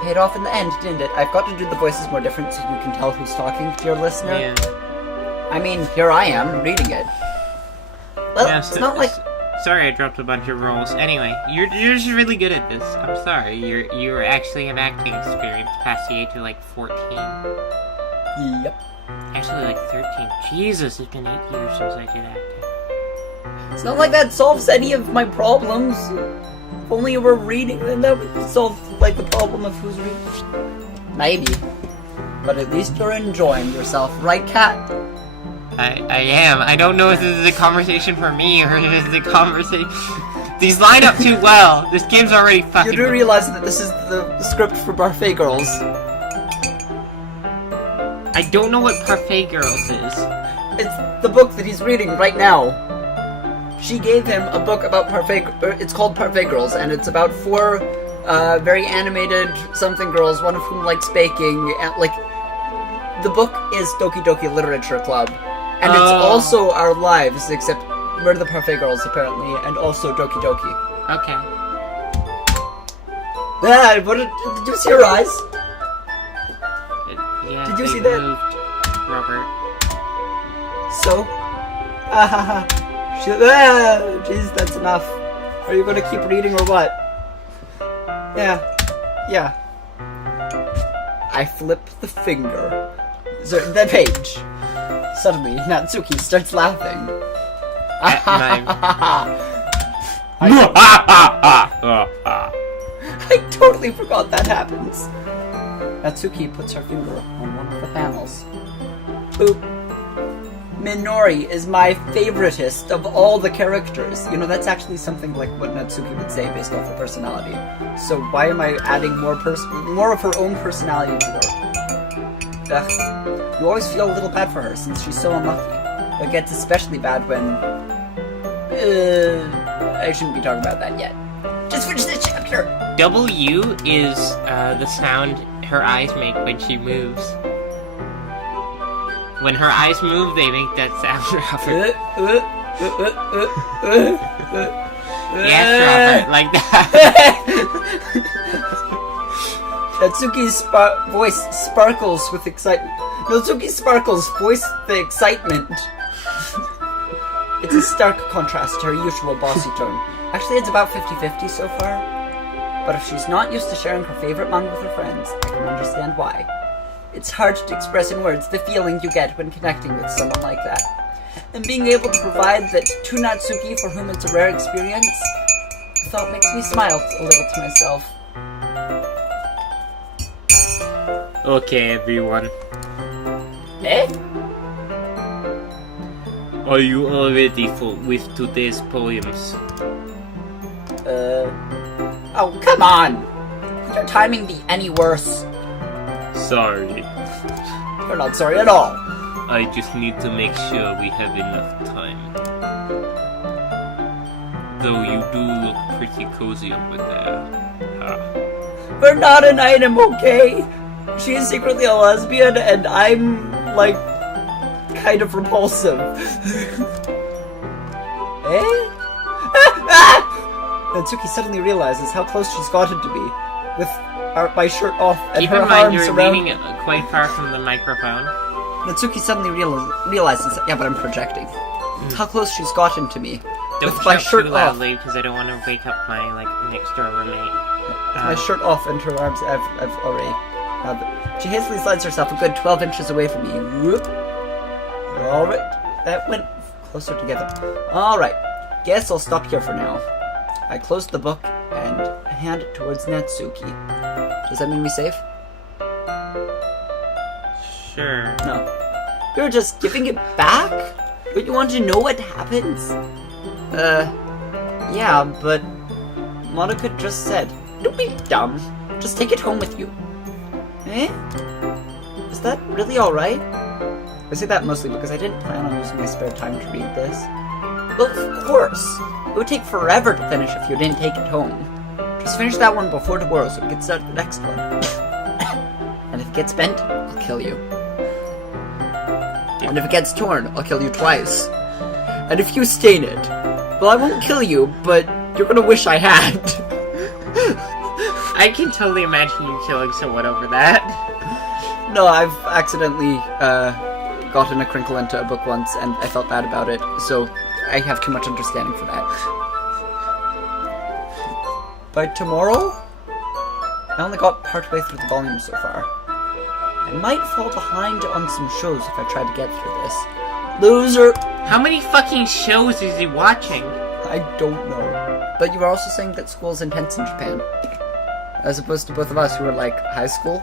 paid off in the end, didn't it? I've got to do the voices more different so you can tell who's talking to your listener. Yeah. I mean, here I am, reading it. Well, Yeah, it's not like... Sorry I dropped a bunch of rolls. Anyway, you're just really good at this. I'm sorry. You actually have acting experience past the age of, like, 14. Yep. Actually, like, 13. Jesus, it's been 8 years since I did acting. It's not like that solves any of my problems. If only you were reading, then that would solve, like, the problem of who's reading. Maybe. But at least you're enjoying yourself, right, Kat? I am. I don't know if this is a conversation for me or if this is a conversation... These line up too well. This game's already fucking... You do realize that this is the script for Parfait Girls. I don't know what Parfait Girls is. It's the book that he's reading right now. She gave him a book about it's called Parfait Girls, and it's about 4 very animated something girls, one of whom likes baking, and, like, the book is Doki Doki Literature Club, and it's also our lives, except we're the Parfait Girls, apparently, and also Doki Doki. Okay. Ah, did you see her eyes? Yeah, Did you they see that? moved, Robert. So? Jeez, that's enough. Are you gonna keep reading or what? Yeah. I flip the finger. The page. Suddenly, Natsuki starts laughing. I totally forgot that happens. Natsuki puts her finger on one of the panels. Boop. Minori is my favoritist of all the characters. You know, that's actually something like what Natsuki would say based off her personality. So why am I adding more of her own personality to her? Ugh. You always feel a little bad for her since she's so unlucky. It gets especially bad when... I shouldn't be talking about that yet. Just finish this chapter! W is the sound her eyes make when she moves. When her eyes move, they make that sound, Robert. Yes, Robert, like that. Natsuki's voice sparkles with excitement. Natsuki sparkles voice the excitement. It's a stark contrast to her usual bossy tone. Actually, it's about 50-50 so far. But if she's not used to sharing her favorite manga with her friends, I can understand why. It's hard to express in words the feeling you get when connecting with someone like that. And being able to provide that to Natsuki, for whom it's a rare experience, the thought makes me smile a little to myself. Okay, everyone. Eh? Are you all ready with today's poems? Oh, come on! Could your timing be any worse? Sorry. You're not sorry at all. I just need to make sure we have enough time. Though you do look pretty cozy over there. Ha. We're not an item, okay? She is secretly a lesbian, and I'm, like, kind of repulsive. Eh? Natsuki suddenly realizes how close she's gotten to me, with my shirt off and Keep her in mind arms you're around. leaning quite far from the microphone. Natsuki suddenly realizes, yeah, but I'm projecting. How close she's gotten to me, Don't with my shout shirt too off. loudly because I don't want to wake up my next door roommate. My shirt off and her arms. I've already. She hastily slides herself a good 12 inches away from me. Whoop. Alright, that went closer together. Alright, guess I'll stop here for now. I close the book and hand it towards Natsuki. Does that mean we safe? Sure. No. You're just giving it back? Don't you want to know what happens? Yeah, but Monica just said, don't be dumb. Just take it home with you. Eh? Is that really alright? I say that mostly because I didn't plan on using my spare time to read this. Well, of course! It would take forever to finish if you didn't take it home. Just finish that one before tomorrow so we can start the next one. And if it gets bent, I'll kill you. And if it gets torn, I'll kill you twice. And if you stain it, well, I won't kill you, but you're gonna wish I had. I can totally imagine you killing someone over that. No, I've accidentally gotten a crinkle into a book once, and I felt bad about it, so I have too much understanding for that. By tomorrow? I only got partway through the volume so far. I might fall behind on some shows if I try to get through this. Loser! How many fucking shows is he watching? I don't know. But you were also saying that school's intense in Japan. As opposed to both of us who are like high school.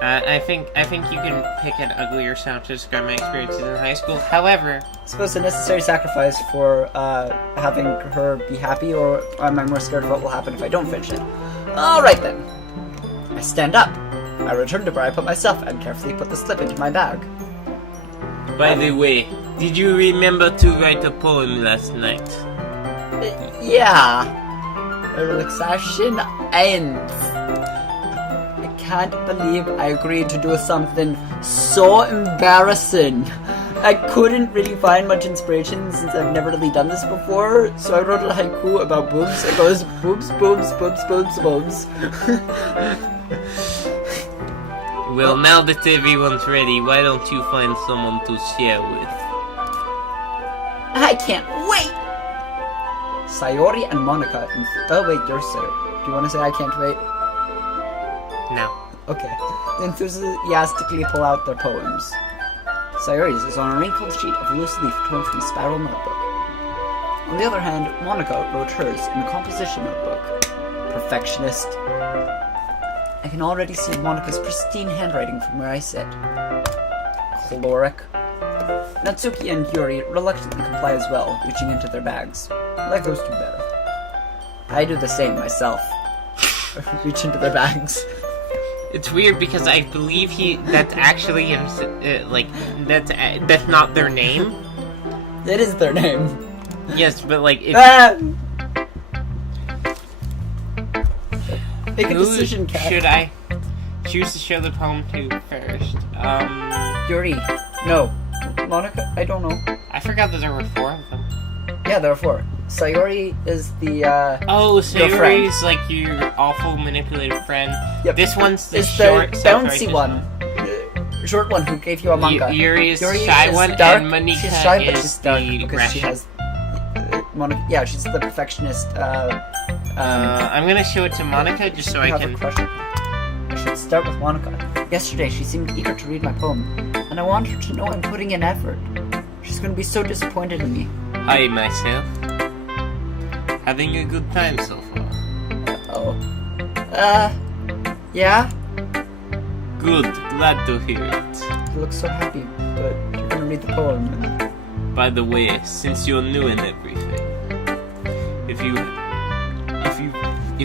I think you can pick an uglier sound to describe my experiences in high school. However, I suppose a necessary sacrifice for having her be happy, or am I more scared of what will happen if I don't finish it? Alright then. I stand up. I return to where I put myself and carefully put the slip into my bag. By the way, did you remember to write a poem last night? Yeah. The relaxation ends. I can't believe I agreed to do something so embarrassing. I couldn't really find much inspiration since I've never really done this before, so I wrote a haiku about boobs. It goes boobs, boobs, boobs, boobs, boobs. Well, now that everyone's ready, why don't you find someone to share with? I can't wait! Sayori and Monica. Oh wait, you're Sayori. Do you want to say I can't wait? No. Okay. Enthusiastically pull out their poems. Sayori's is on a wrinkled sheet of loose leaf torn from a spiral notebook. On the other hand, Monica wrote hers in a composition notebook. Perfectionist. I can already see Monica's pristine handwriting from where I sit. Caloric. Natsuki and Yuri reluctantly comply as well, reaching into their bags. I like those two better. I do the same myself. Reach into their bags. It's weird because I believe that's actually him. That's not their name. It is their name. Yes, but like, Make a who decision, Kat. should I choose to show the poem to first? Yuri. No. Monica? I don't know. I forgot that there were 4 of them. Yeah, there are 4. Sayori is the, Oh, your friend. Sayori's like your awful manipulative friend. Yep. This one's the It's short, the bouncy self-righteous one. The short one who gave you a manga. Yuri is shy is one, dark. and Monica she's shy, but is she's dark the because she Russian. has... Monica, yeah, she's the perfectionist, I'm gonna show it to Monica just so I have a can... crush on her. I should start with Monica. Yesterday, she seemed eager to read my poem, and I want her to know I'm putting in effort. She's gonna be so disappointed in me. Hi, myself. Having a good time so far. Oh. Yeah? Good, glad to hear it. You look so happy, but you're gonna read the poem. By the way, since you're new and everything, if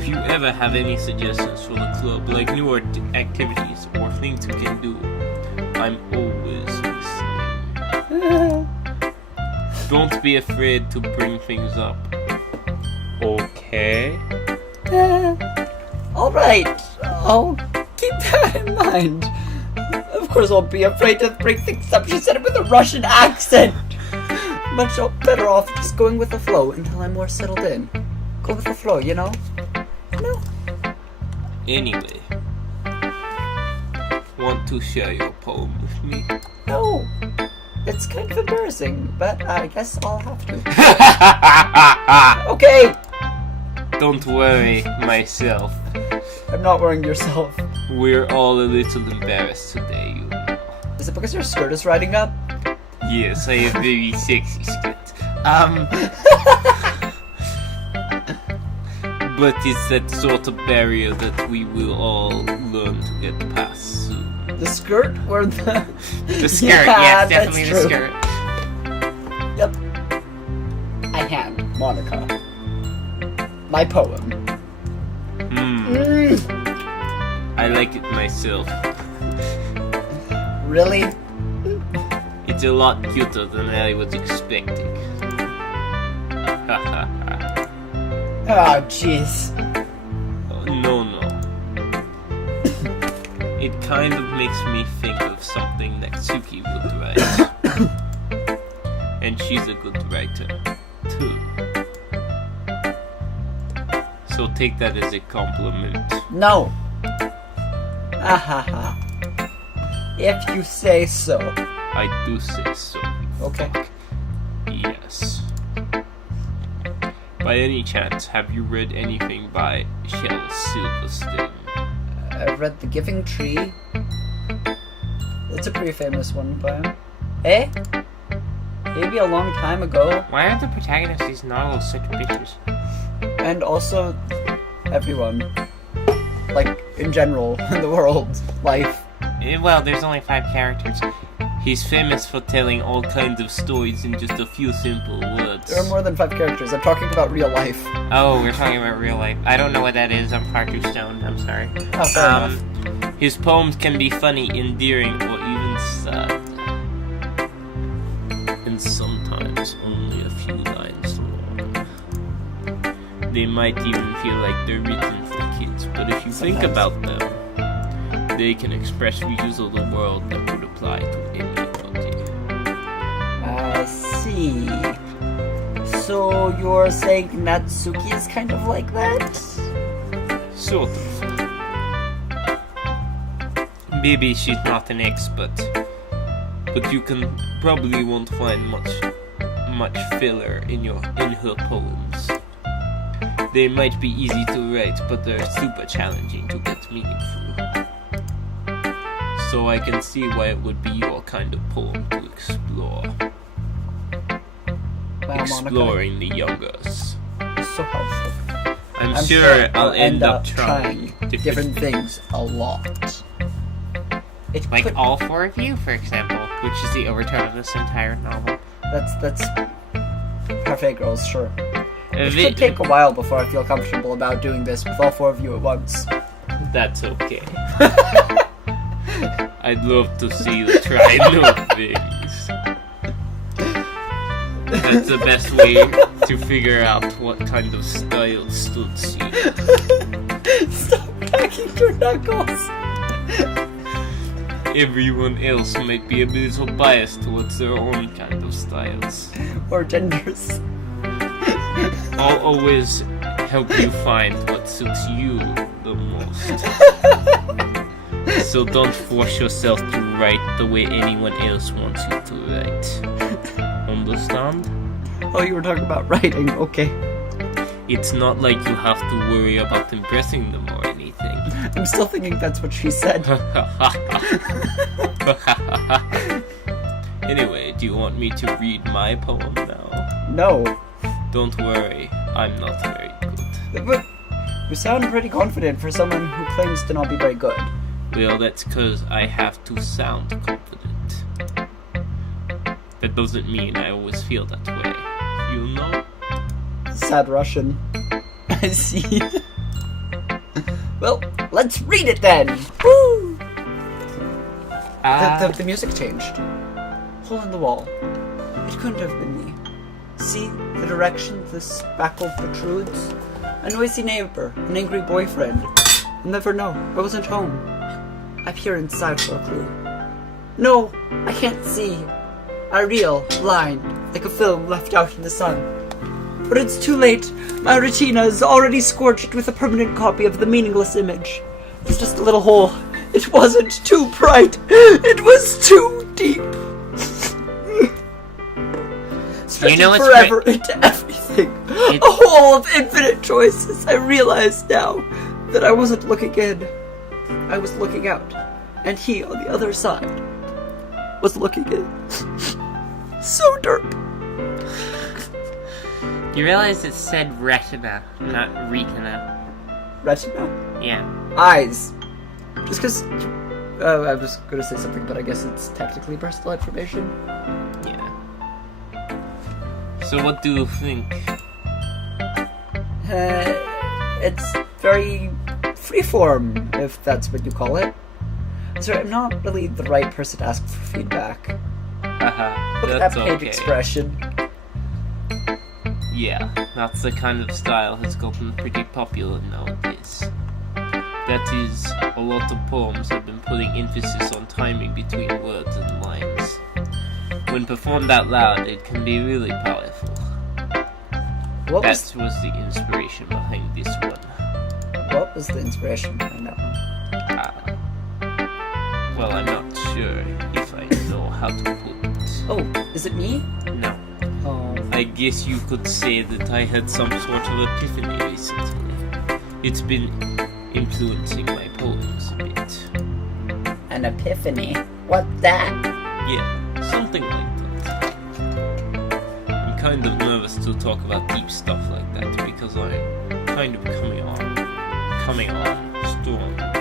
you ever have any suggestions for the club, like new activities or things we can do, I'm always listening. Don't be afraid to bring things up. Okay? Alright, I'll keep that in mind. Of course I'll be afraid to bring things up. She said it with a Russian accent. Much better off just going with the flow until I'm more settled in. Go with the flow, you know? No. Anyway, want to share your poem with me? No. It's kind of embarrassing, but I guess I'll have to. Okay. Don't worry, myself. I'm not worrying yourself. We're all a little embarrassed today, you know. Is it because your skirt is riding up? Yes, I have very sexy skirt. But it's that sort of barrier that we will all learn to get past soon. The skirt or the... The skirt, Yeah, yes, definitely the that's true. skirt. Yep. I hand Monica my poem. I like it myself. Really? It's a lot cuter than I was expecting. Oh, jeez. Oh, no. It kind of makes me think of something Natsuki would write. And she's a good writer, too. So take that as a compliment. No. Ahaha. If you say so. I do say so. Okay. Yes. By any chance, have you read anything by Shel Silverstein? I've read The Giving Tree. It's a pretty famous one by him. Eh? Maybe a long time ago. Why aren't the protagonists of these novels such bitches? And also, everyone. Like, in general, in the world, life. Well, there's only 5 characters. He's famous for telling all kinds of stories in just a few simple words. There are more than 5 characters. I'm talking about real life. Oh, we're talking about real life. I don't know what that is. I'm far too stoned. I'm sorry. Oh, fair enough. His poems can be funny, endearing, or even sad. And sometimes only a few lines long. They might even feel like they're written for kids, but if you think about them, they can express views of the world that would apply to anybody. So you're saying Natsuki is kind of like that? Sort of. Maybe she's not an expert, but you probably won't find much filler in her poems. They might be easy to write, but they're super challenging to get meaningful. So I can see why it would be your kind of poem to explore. Wow, Exploring the youngers. It's so helpful. I'm sure I'll end up trying different things a lot. It Like could, all four of you, for example, which is the overtone of this entire novel. that's Parfait Girls, sure. It could take a while before I feel comfortable about doing this with all four of you at once. That's okay. I'd love to see you try new things. That's the best way to figure out what kind of style suits you. Stop cracking your knuckles! Everyone else might be a little biased towards their own kind of styles. Or genders. I'll always help you find what suits you the most. So don't force yourself to write the way anyone else wants you to write. Understand? Oh, you were talking about writing, okay. It's not like you have to worry about impressing them or anything. I'm still thinking that's what she said. Anyway, do you want me to read my poem now? No. Don't worry, I'm not very good. But you sound pretty confident for someone who claims to not be very good. Well, that's because I have to sound confident. That doesn't mean I always feel that way. You know? Sad Russian. I see. Well, let's read it then! Woo! The music changed. Hole in the wall. It couldn't have been me. See the direction the spackle protrudes? A noisy neighbor, an angry boyfriend. I'll never know. I wasn't home. I peer inside for a clue. No, I can't see. I reel, blind, like a film left out in the sun. But it's too late. My retina is already scorched with a permanent copy of the meaningless image. It's just a little hole. It wasn't too bright. It was too deep. Stretching know what's forever into everything. A hole of infinite choices. I realize now that I wasn't looking in. I was looking out. And he, on the other side, was looking in. So derp. You realize it said retina, not retina. Retina? Yeah. Eyes. Just because... I was going to say something, but I guess it's technically personal information. Yeah. So what do you think? It's very freeform, if that's what you call it. Sorry, I'm not really the right person to ask for feedback. Haha, Look at that's that page okay. expression. Yeah, that's the kind of style that's gotten pretty popular nowadays. That is, a lot of poems have been putting emphasis on timing between words and lines. When performed out loud, it can be really powerful. What That was the inspiration behind this one. What was the inspiration behind that one? Well, I'm not sure if I know how to put it. Oh, is it me? No. Oh. I guess you could say that I had some sort of epiphany recently. It's been influencing my poems a bit. An epiphany? What's that? Yeah, something like that. I'm kind of nervous to talk about deep stuff like that because I'm kind of coming on strongly.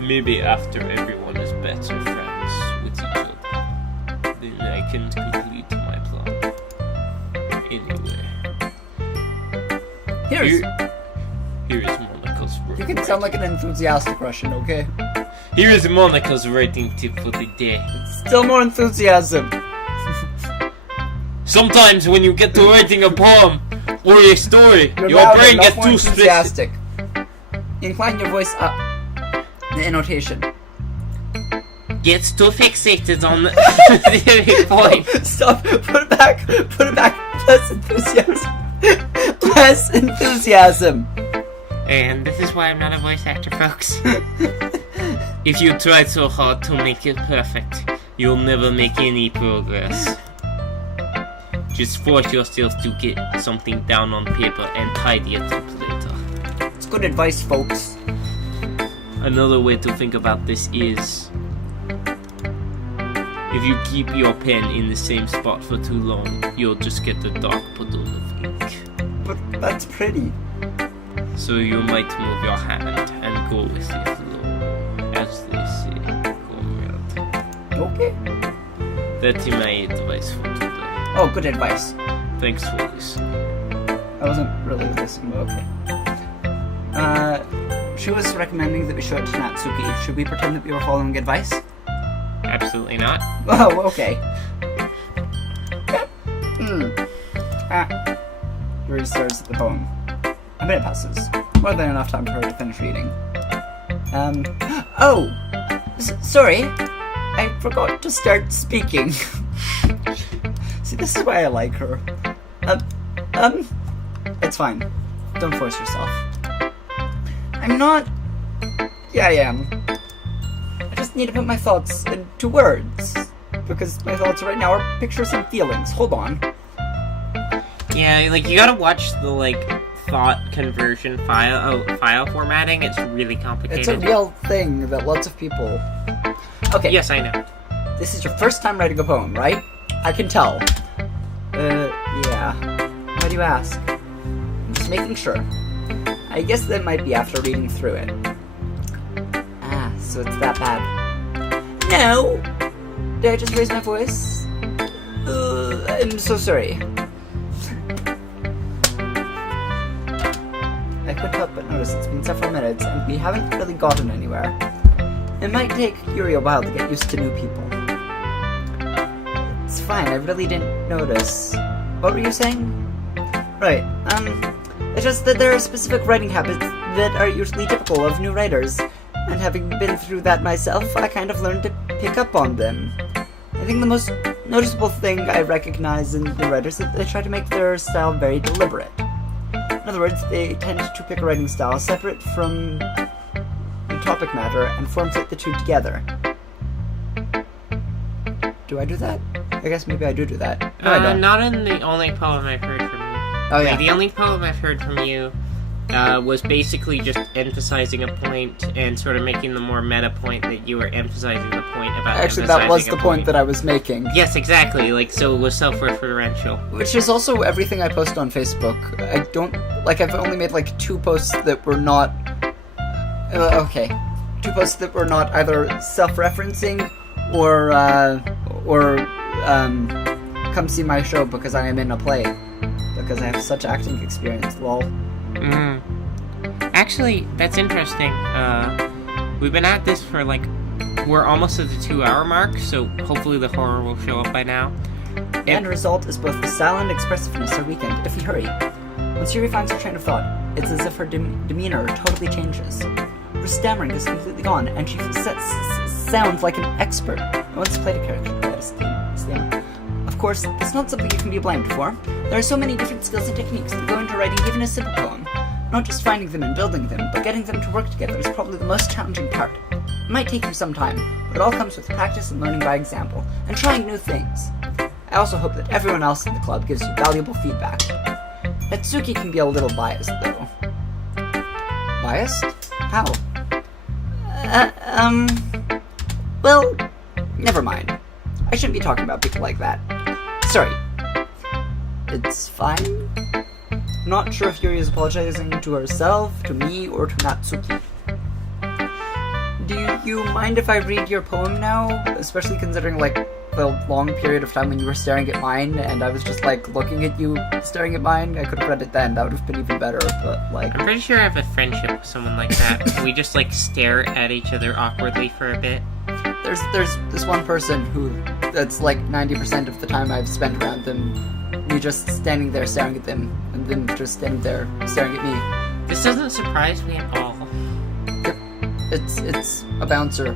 Maybe after everyone is better friends with each other, then I can complete my plan. Anyway, here is Monica's You can sound like an enthusiastic Russian, okay? Here is Monica's writing tip for the day. Still more enthusiasm. Sometimes when you get to writing a poem or a story, You're your louder, brain not gets more too stressed. enthusiastic. Incline your voice up. The annotation. gets too fixated on the point. Stop. Put it back. Put it back. Less enthusiasm. Less enthusiasm. And this is why I'm not a voice actor, folks. If you try so hard to make it perfect, you'll never make any progress. Just force yourself to get something down on paper and tidy it up later. It's good advice, folks. Another way to think about this is, if you keep your pen in the same spot for too long, you'll just get the dark puddle of ink. But that's pretty. So you might move your hand and go with the flow, as they say, comrade. Okay. That's my advice for today. Oh, good advice. Thanks for listening. I wasn't really listening, but okay. She was recommending that we show it to Natsuki. Should we pretend that we were following advice? Absolutely not. Oh, okay. Yuri stares at the poem. A minute passes. More than enough time for her to finish reading. Oh! Sorry. I forgot to start speaking. See, this is why I like her. It's fine. Don't force yourself. I'm not... Yeah, I am. I just need to put my thoughts into words. Because my thoughts right now are pictures and feelings. Hold on. Yeah, like, you gotta watch the, like, thought conversion file formatting. It's really complicated. It's a real thing that lots of people... Okay. Yes, I know. This is your first time writing a poem, right? I can tell. Yeah. Why do you ask? I'm just making sure. I guess that might be after reading through it. Ah, so it's that bad. No! Did I just raise my voice? I'm so sorry. I couldn't help but notice it's been several minutes, and we haven't really gotten anywhere. It might take Yuri a while to get used to new people. It's fine, I really didn't notice. What were you saying? Right, it's just that there are specific writing habits that are usually typical of new writers, and having been through that myself, I kind of learned to pick up on them. I think the most noticeable thing I recognize in the writers is that they try to make their style very deliberate. In other words, they tend to pick a writing style separate from the topic matter and formulate the two together. Do I do that? I guess maybe I do that. No, I don't. Not in the only poem I've heard from you. Oh, yeah. Like, the only poem I've heard from you was basically just emphasizing a point and sort of making the more meta point that you were emphasizing the point about. Actually, that was the point that I was making. Yes, exactly. Like, so it was self-referential. Which is also everything I post on Facebook. I don't... Like, I've only made, like, 2 posts that were not... okay. 2 posts that were not either self-referencing or come see my show because I am in a play. Because I have such acting experience, lol. Actually, that's interesting. We've been at this for, like, we're almost at the 2-hour mark, so hopefully the horror will show up by now. The end result is both the style and expressiveness are weakened if we hurry. Once Yuri finds her train of thought, it's as if her demeanor totally changes. Her stammering is completely gone, and she sounds like an expert. I once played a character who had a stammer. Of course, that's not something you can be blamed for. There are so many different skills and techniques that go into writing even a simple poem. Not just finding them and building them, but getting them to work together is probably the most challenging part. It might take you some time, but it all comes with practice and learning by example, and trying new things. I also hope that everyone else in the club gives you valuable feedback. Natsuki can be a little biased, though. Biased? How? Well, never mind. I shouldn't be talking about people like that. Sorry. It's fine. I'm not sure if Yuri is apologizing to herself, to me, or to Natsuki. Do you mind if I read your poem now? Especially considering, like, the long period of time when you were staring at mine, and I was just, like, looking at you staring at mine. I could have read it then. That would have been even better, but, like... I'm pretty sure I have a friendship with someone like that. We just, like, stare at each other awkwardly for a bit. There's this one person who... That's, like, 90% of the time I've spent around them. Me just standing there staring at them, and them just standing there staring at me. This doesn't surprise me at all. Yep. It's a bouncer.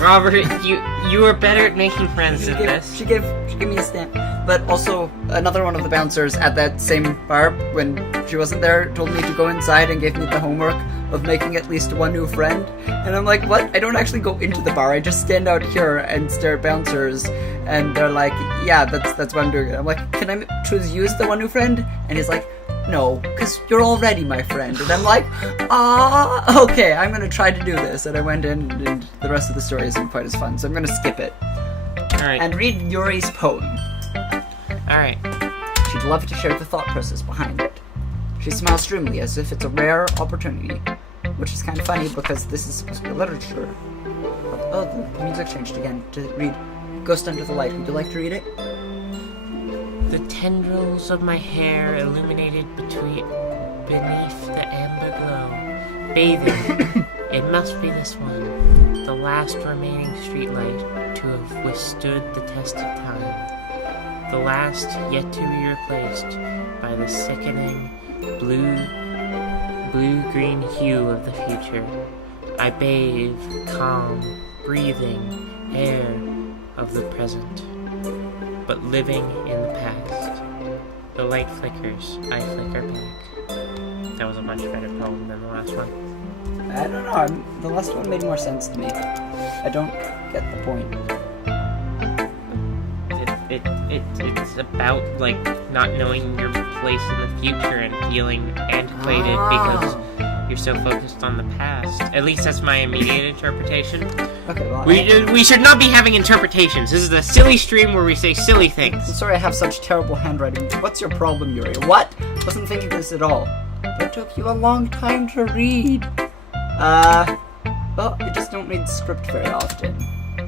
Robert, you were better at making friends than this. She gave me a stamp. But also, another one of the bouncers at that same bar, when she wasn't there, told me to go inside and gave me the homework of making at least one new friend. And I'm like, what? I don't actually go into the bar. I just stand out here and stare at bouncers. And they're like, yeah, that's what I'm doing. I'm like, can I choose you as the one new friend? And he's like, no, because you're already my friend. And I'm like, okay, I'm going to try to do this. And I went in, and the rest of the story isn't quite as fun, so I'm going to skip it. Alright. And read Yuri's poem. Alright. She'd love to share the thought process behind it. She smiles dreamily as if it's a rare opportunity, which is kind of funny because this is supposed to be literature. Oh, the music changed again to read Ghost Under the Light. Would you like to read it? The tendrils of my hair illuminated beneath the amber glow. Bathing. It must be this one. The last remaining streetlight to have withstood the test of time. The last yet to be replaced by the sickening blue-green hue of the future. I bathe, calm, breathing air of the present, but living in the past. The light flickers, I flicker back. That was a much better poem than the last one. I don't know, the last one made more sense to me. I don't get the point. It's about, like, not knowing your place in the future and feeling antiquated because you're so focused on the past. At least that's my immediate interpretation. Okay, well, We should not be having interpretations. This is a silly stream where we say silly things. I'm sorry I have such terrible handwriting. What's your problem, Yuri? What? Wasn't thinking this at all. It took you a long time to read. Well, you just don't read script very often.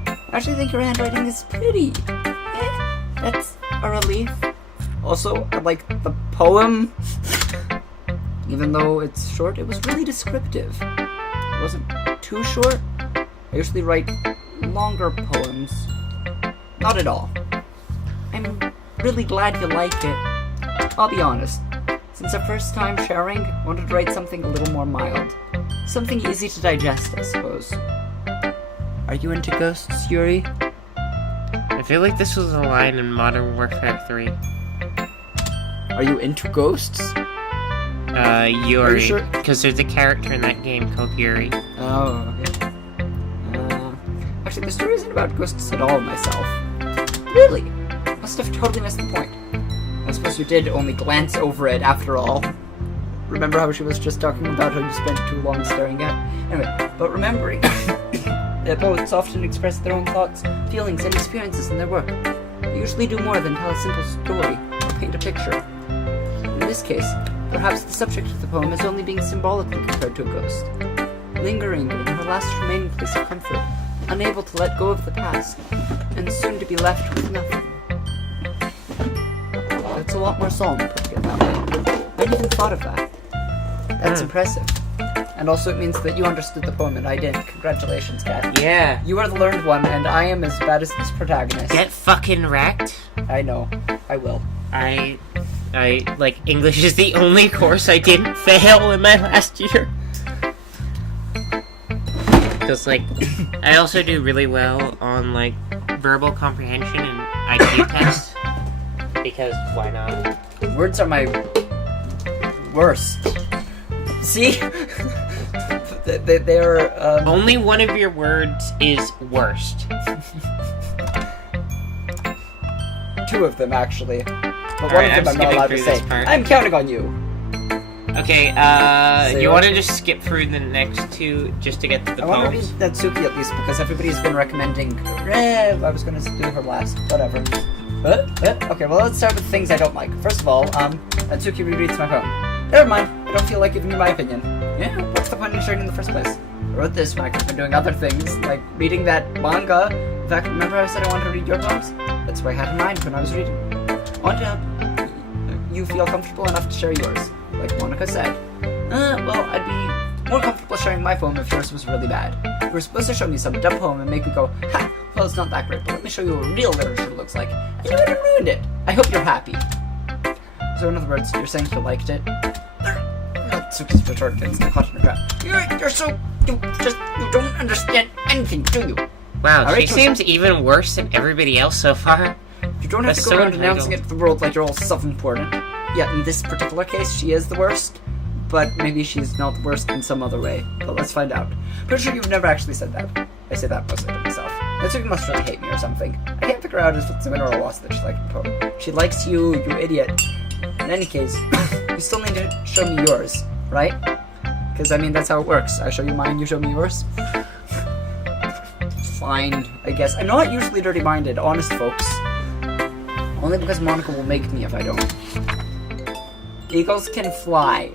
I actually think your handwriting is pretty. That's a relief. Also, I like the poem. Even though it's short, it was really descriptive. It wasn't too short. I usually write longer poems. Not at all. I'm really glad you like it. I'll be honest. Since our first time sharing, I wanted to write something a little more mild. Something easy to digest, I suppose. Are you into ghosts, Yuri? I feel like this was a line in Modern Warfare 3. Are you into ghosts? Yuri. sure? Because there's a character in that game called Yuri. Oh, okay. Actually, the story isn't about ghosts at all, myself. Really? Must have totally missed the point. I suppose you did only glance over it after all. Remember how she was just talking about how you spent too long staring at? Anyway, but remembering that poets often express their own thoughts, feelings, and experiences in their work. They usually do more than tell a simple story or paint a picture. In this case, perhaps the subject of the poem is only being symbolically compared to a ghost, lingering in her last remaining place of comfort, unable to let go of the past, and soon to be left with nothing. That's a lot more solemn, putting it that way. I hadn't even thought of that. That's impressive. And also it means that you understood the poem and I didn't. Congratulations, Kat. Yeah. You are the learned one, and I am as bad as this protagonist. Get fucking wrecked. I know. I will. I like, English is the only course I didn't fail in my last year. Because, like, I also do really well on, like, verbal comprehension and IQ tests. Because, why not? Words are my worst. See? They're, Only one of your words is worst. two of them, actually. But one Alright, of them I'm not skipping allowed to through say. this part. I'm counting on you. Okay, Say you what? want to just skip through the next two just to get to the I want to poems? read Natsuki at least because everybody's been recommending Rev. I was going to do her last. Whatever. Okay, well, let's start with things I don't like. First of all, Natsuki rereads my poem. Never mind. I don't feel like giving you my opinion. Yeah, what's the point in sharing in the first place? I wrote this when I could have been doing other things, like reading that manga. In fact, remember how I said I wanted to read your poems? That's what I had in mind when I was reading. I want to help you feel comfortable enough to share yours, like Monica said. Well, I'd be more comfortable sharing my poem if yours was really bad. You were supposed to show me some dumb poem and make me go, ha, well, it's not that great, but let me show you what real literature looks like. And you would have ruined it. I hope you're happy. So in other words, you're saying you liked it? Natsuki's retort gets caught in a trap. You don't understand anything, do you? Wow, she Alright, seems even worse than everybody else so far. You don't have That's to go so around announcing it to the world like you're all self-important. Yeah, in this particular case, she is the worst, but maybe she's not the worst in some other way. But let's find out. Pretty sure you've never actually said that. I say that mostly to myself. Mitsuki must really hate me or something. I can't figure out if it's a win or a loss that she likes the poem. She likes you, you idiot. In any case, you still need to show me yours, right? Because, I mean, that's how it works. I show you mine, you show me yours. Fine, I guess. I'm not usually dirty-minded, honest folks. Only because Monica will make me if I don't. Eagles can fly.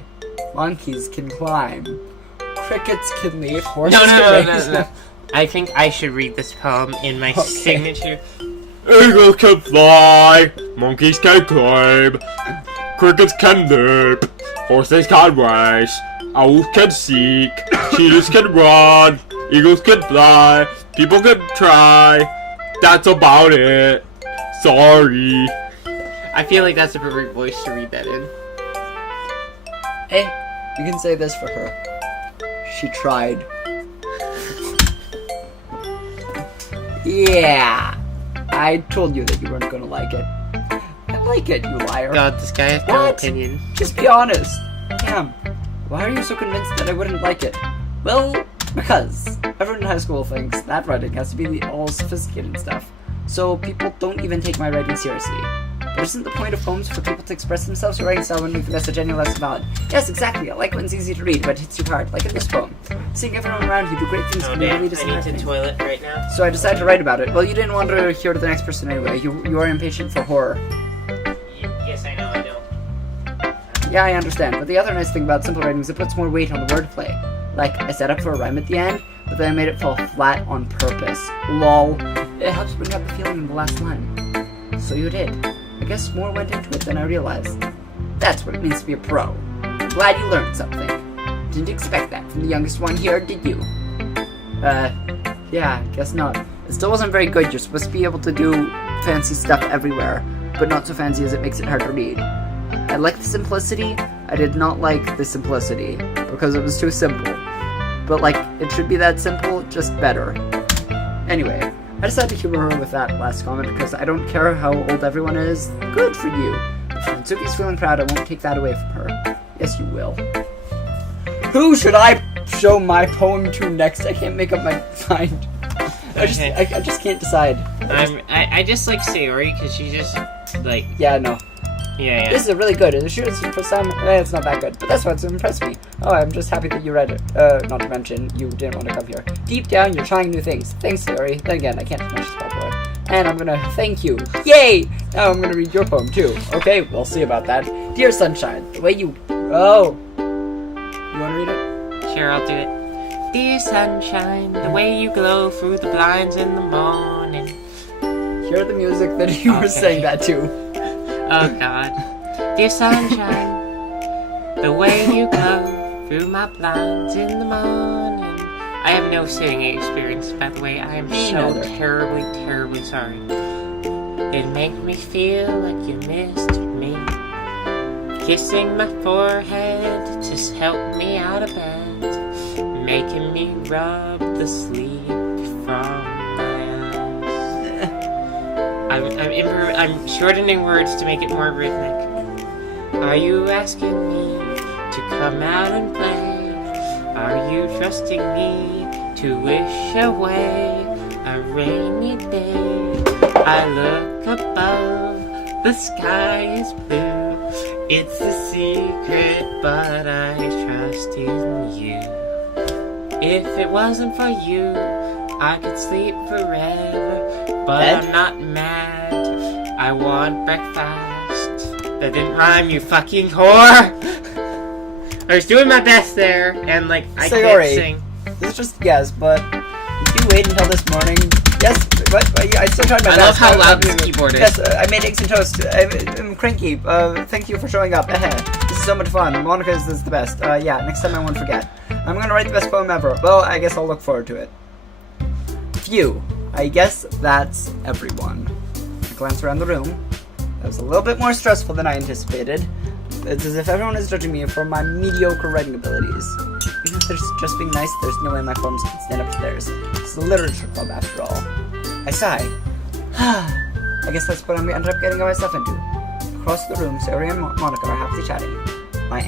Monkeys can climb. Crickets can leap. Horses can race. No. I think I should read this poem in my signature. Eagles can fly, monkeys can climb, crickets can leap, horses can race, owls can seek, cheetahs can run, eagles can fly, people can try. That's about it. Sorry. I feel like that's a perfect voice to read that in. Hey, you can say this for her. She tried. Yeah, I told you that you weren't gonna like it. I like it, you liar. God, this guy has no What? opinion. Just be honest. Damn, why are you so convinced that I wouldn't like it? Well, because everyone in high school thinks that writing has to be the all sophisticated stuff, so people don't even take my writing seriously. But isn't the point of poems for people to express themselves? Your writing style would make the message any less valid. Yes, exactly. I like when it's easy to read, but it hits you hard, like in this poem. Seeing everyone around you do great things Oh can be damn, really I need disheartening. to toilet right now. So I decided to write about it. Well, you didn't want to hear to the next person anyway. You are impatient for horror. Yes, I know, I know. Yeah, I understand. But the other nice thing about simple writing is it puts more weight on the wordplay. Like, I set up for a rhyme at the end, but then I made it fall flat on purpose. Lol. It helps bring out the feeling in the last line. So you did. I guess more went into it than I realized. That's what it means to be a pro. I'm glad you learned something. Didn't expect that from the youngest one here, did you? Yeah, guess not. It still wasn't very good. You're supposed to be able to do fancy stuff everywhere, but not so fancy as it makes it hard to read. I like the simplicity. I did not like the simplicity, because it was too simple. But, like, it should be that simple, just better. Anyway, I decided to humor her with that last comment because I don't care how old everyone is. Good for you. If Natsuki's feeling proud, I won't take that away from her. Yes, you will. Who should I show my poem to next? I can't make up my mind. I just can't decide. I just like Sayori because she just like Yeah, no. yeah. This is really good. It sure is for some. It's not that good, but that's what's impressed me. Oh, I'm just happy that you read it. Not to mention, you didn't want to come here. Deep down, you're trying new things. Thanks, Sayori. Then again, I can't finish this spell for it. And I'm gonna thank you. Yay! Now I'm gonna read your poem too. Okay, we'll see about that. Dear Sunshine, the way you. Oh. You wanna read it? Sure, I'll do it. Dear sunshine, the way you glow through the blinds in the morning. Hear the music that you were Okay. saying that to. Oh God. Dear sunshine, the way you glow through my blinds in the morning. I have no singing experience, by the way. I am Me so neither. terribly, terribly sorry. It makes me feel like you missed me. Kissing my forehead to help me out of bed. Making me rub the sleep from my eyes. I'm shortening words to make it more rhythmic. Are you asking me to come out and play? Are you trusting me to wish away a rainy day? I look above, the sky is blue. It's a secret, but I trust in you. If it wasn't for you, I could sleep forever. But Ed? I'm not mad. I want breakfast. That didn't rhyme, you fucking whore! I was doing my best there, and like, I Sayori. can't sing. This is just a guess, but if you wait until this morning, yes, but I still tried my I best. love how loud this keyboard is. Yes, I made eggs and toast. I'm cranky. Thank you for showing up. This is so much fun. Monica's is the best. Yeah, next time I won't forget. I'm gonna write the best poem ever. Well, I guess I'll look forward to it. Phew. I guess that's everyone. I glance around the room. That was a little bit more stressful than I anticipated. It's as if everyone is judging me for my mediocre writing abilities. Even if they're just being nice, there's no way my forms can stand up to theirs. It's the literature club, after all. I sigh. I guess that's what I'm gonna end up getting myself into. Across the room, Sayori and Monica are happily chatting. My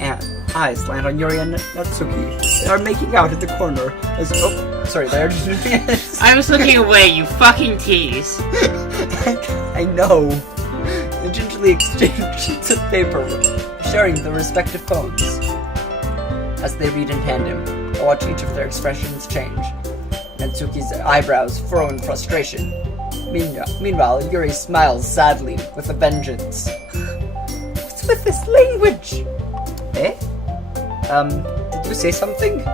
eyes land on Yuri and Natsuki. They are making out in the corner as they're just doing it. I was looking away, you fucking tease. I know. They gingerly exchange sheets of paper, sharing their respective phones. As they read in tandem, I watch each of their expressions change. Natsuki's eyebrows furrow in frustration. Meanwhile, Yuri smiles sadly with a vengeance. What's with this language? Eh? Did you say something?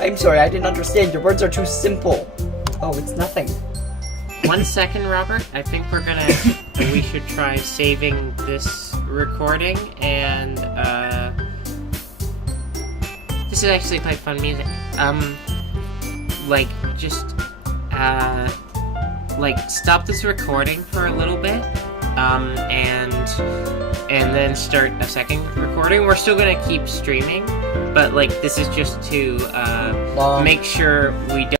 I'm sorry, I didn't understand. Your words are too simple. Oh, it's nothing. 1 second, Robert. I think we should try saving this recording, and, this is actually quite fun music. Stop this recording for a little bit, and then start a second recording. We're still gonna keep streaming, but, this is just to, make sure we don't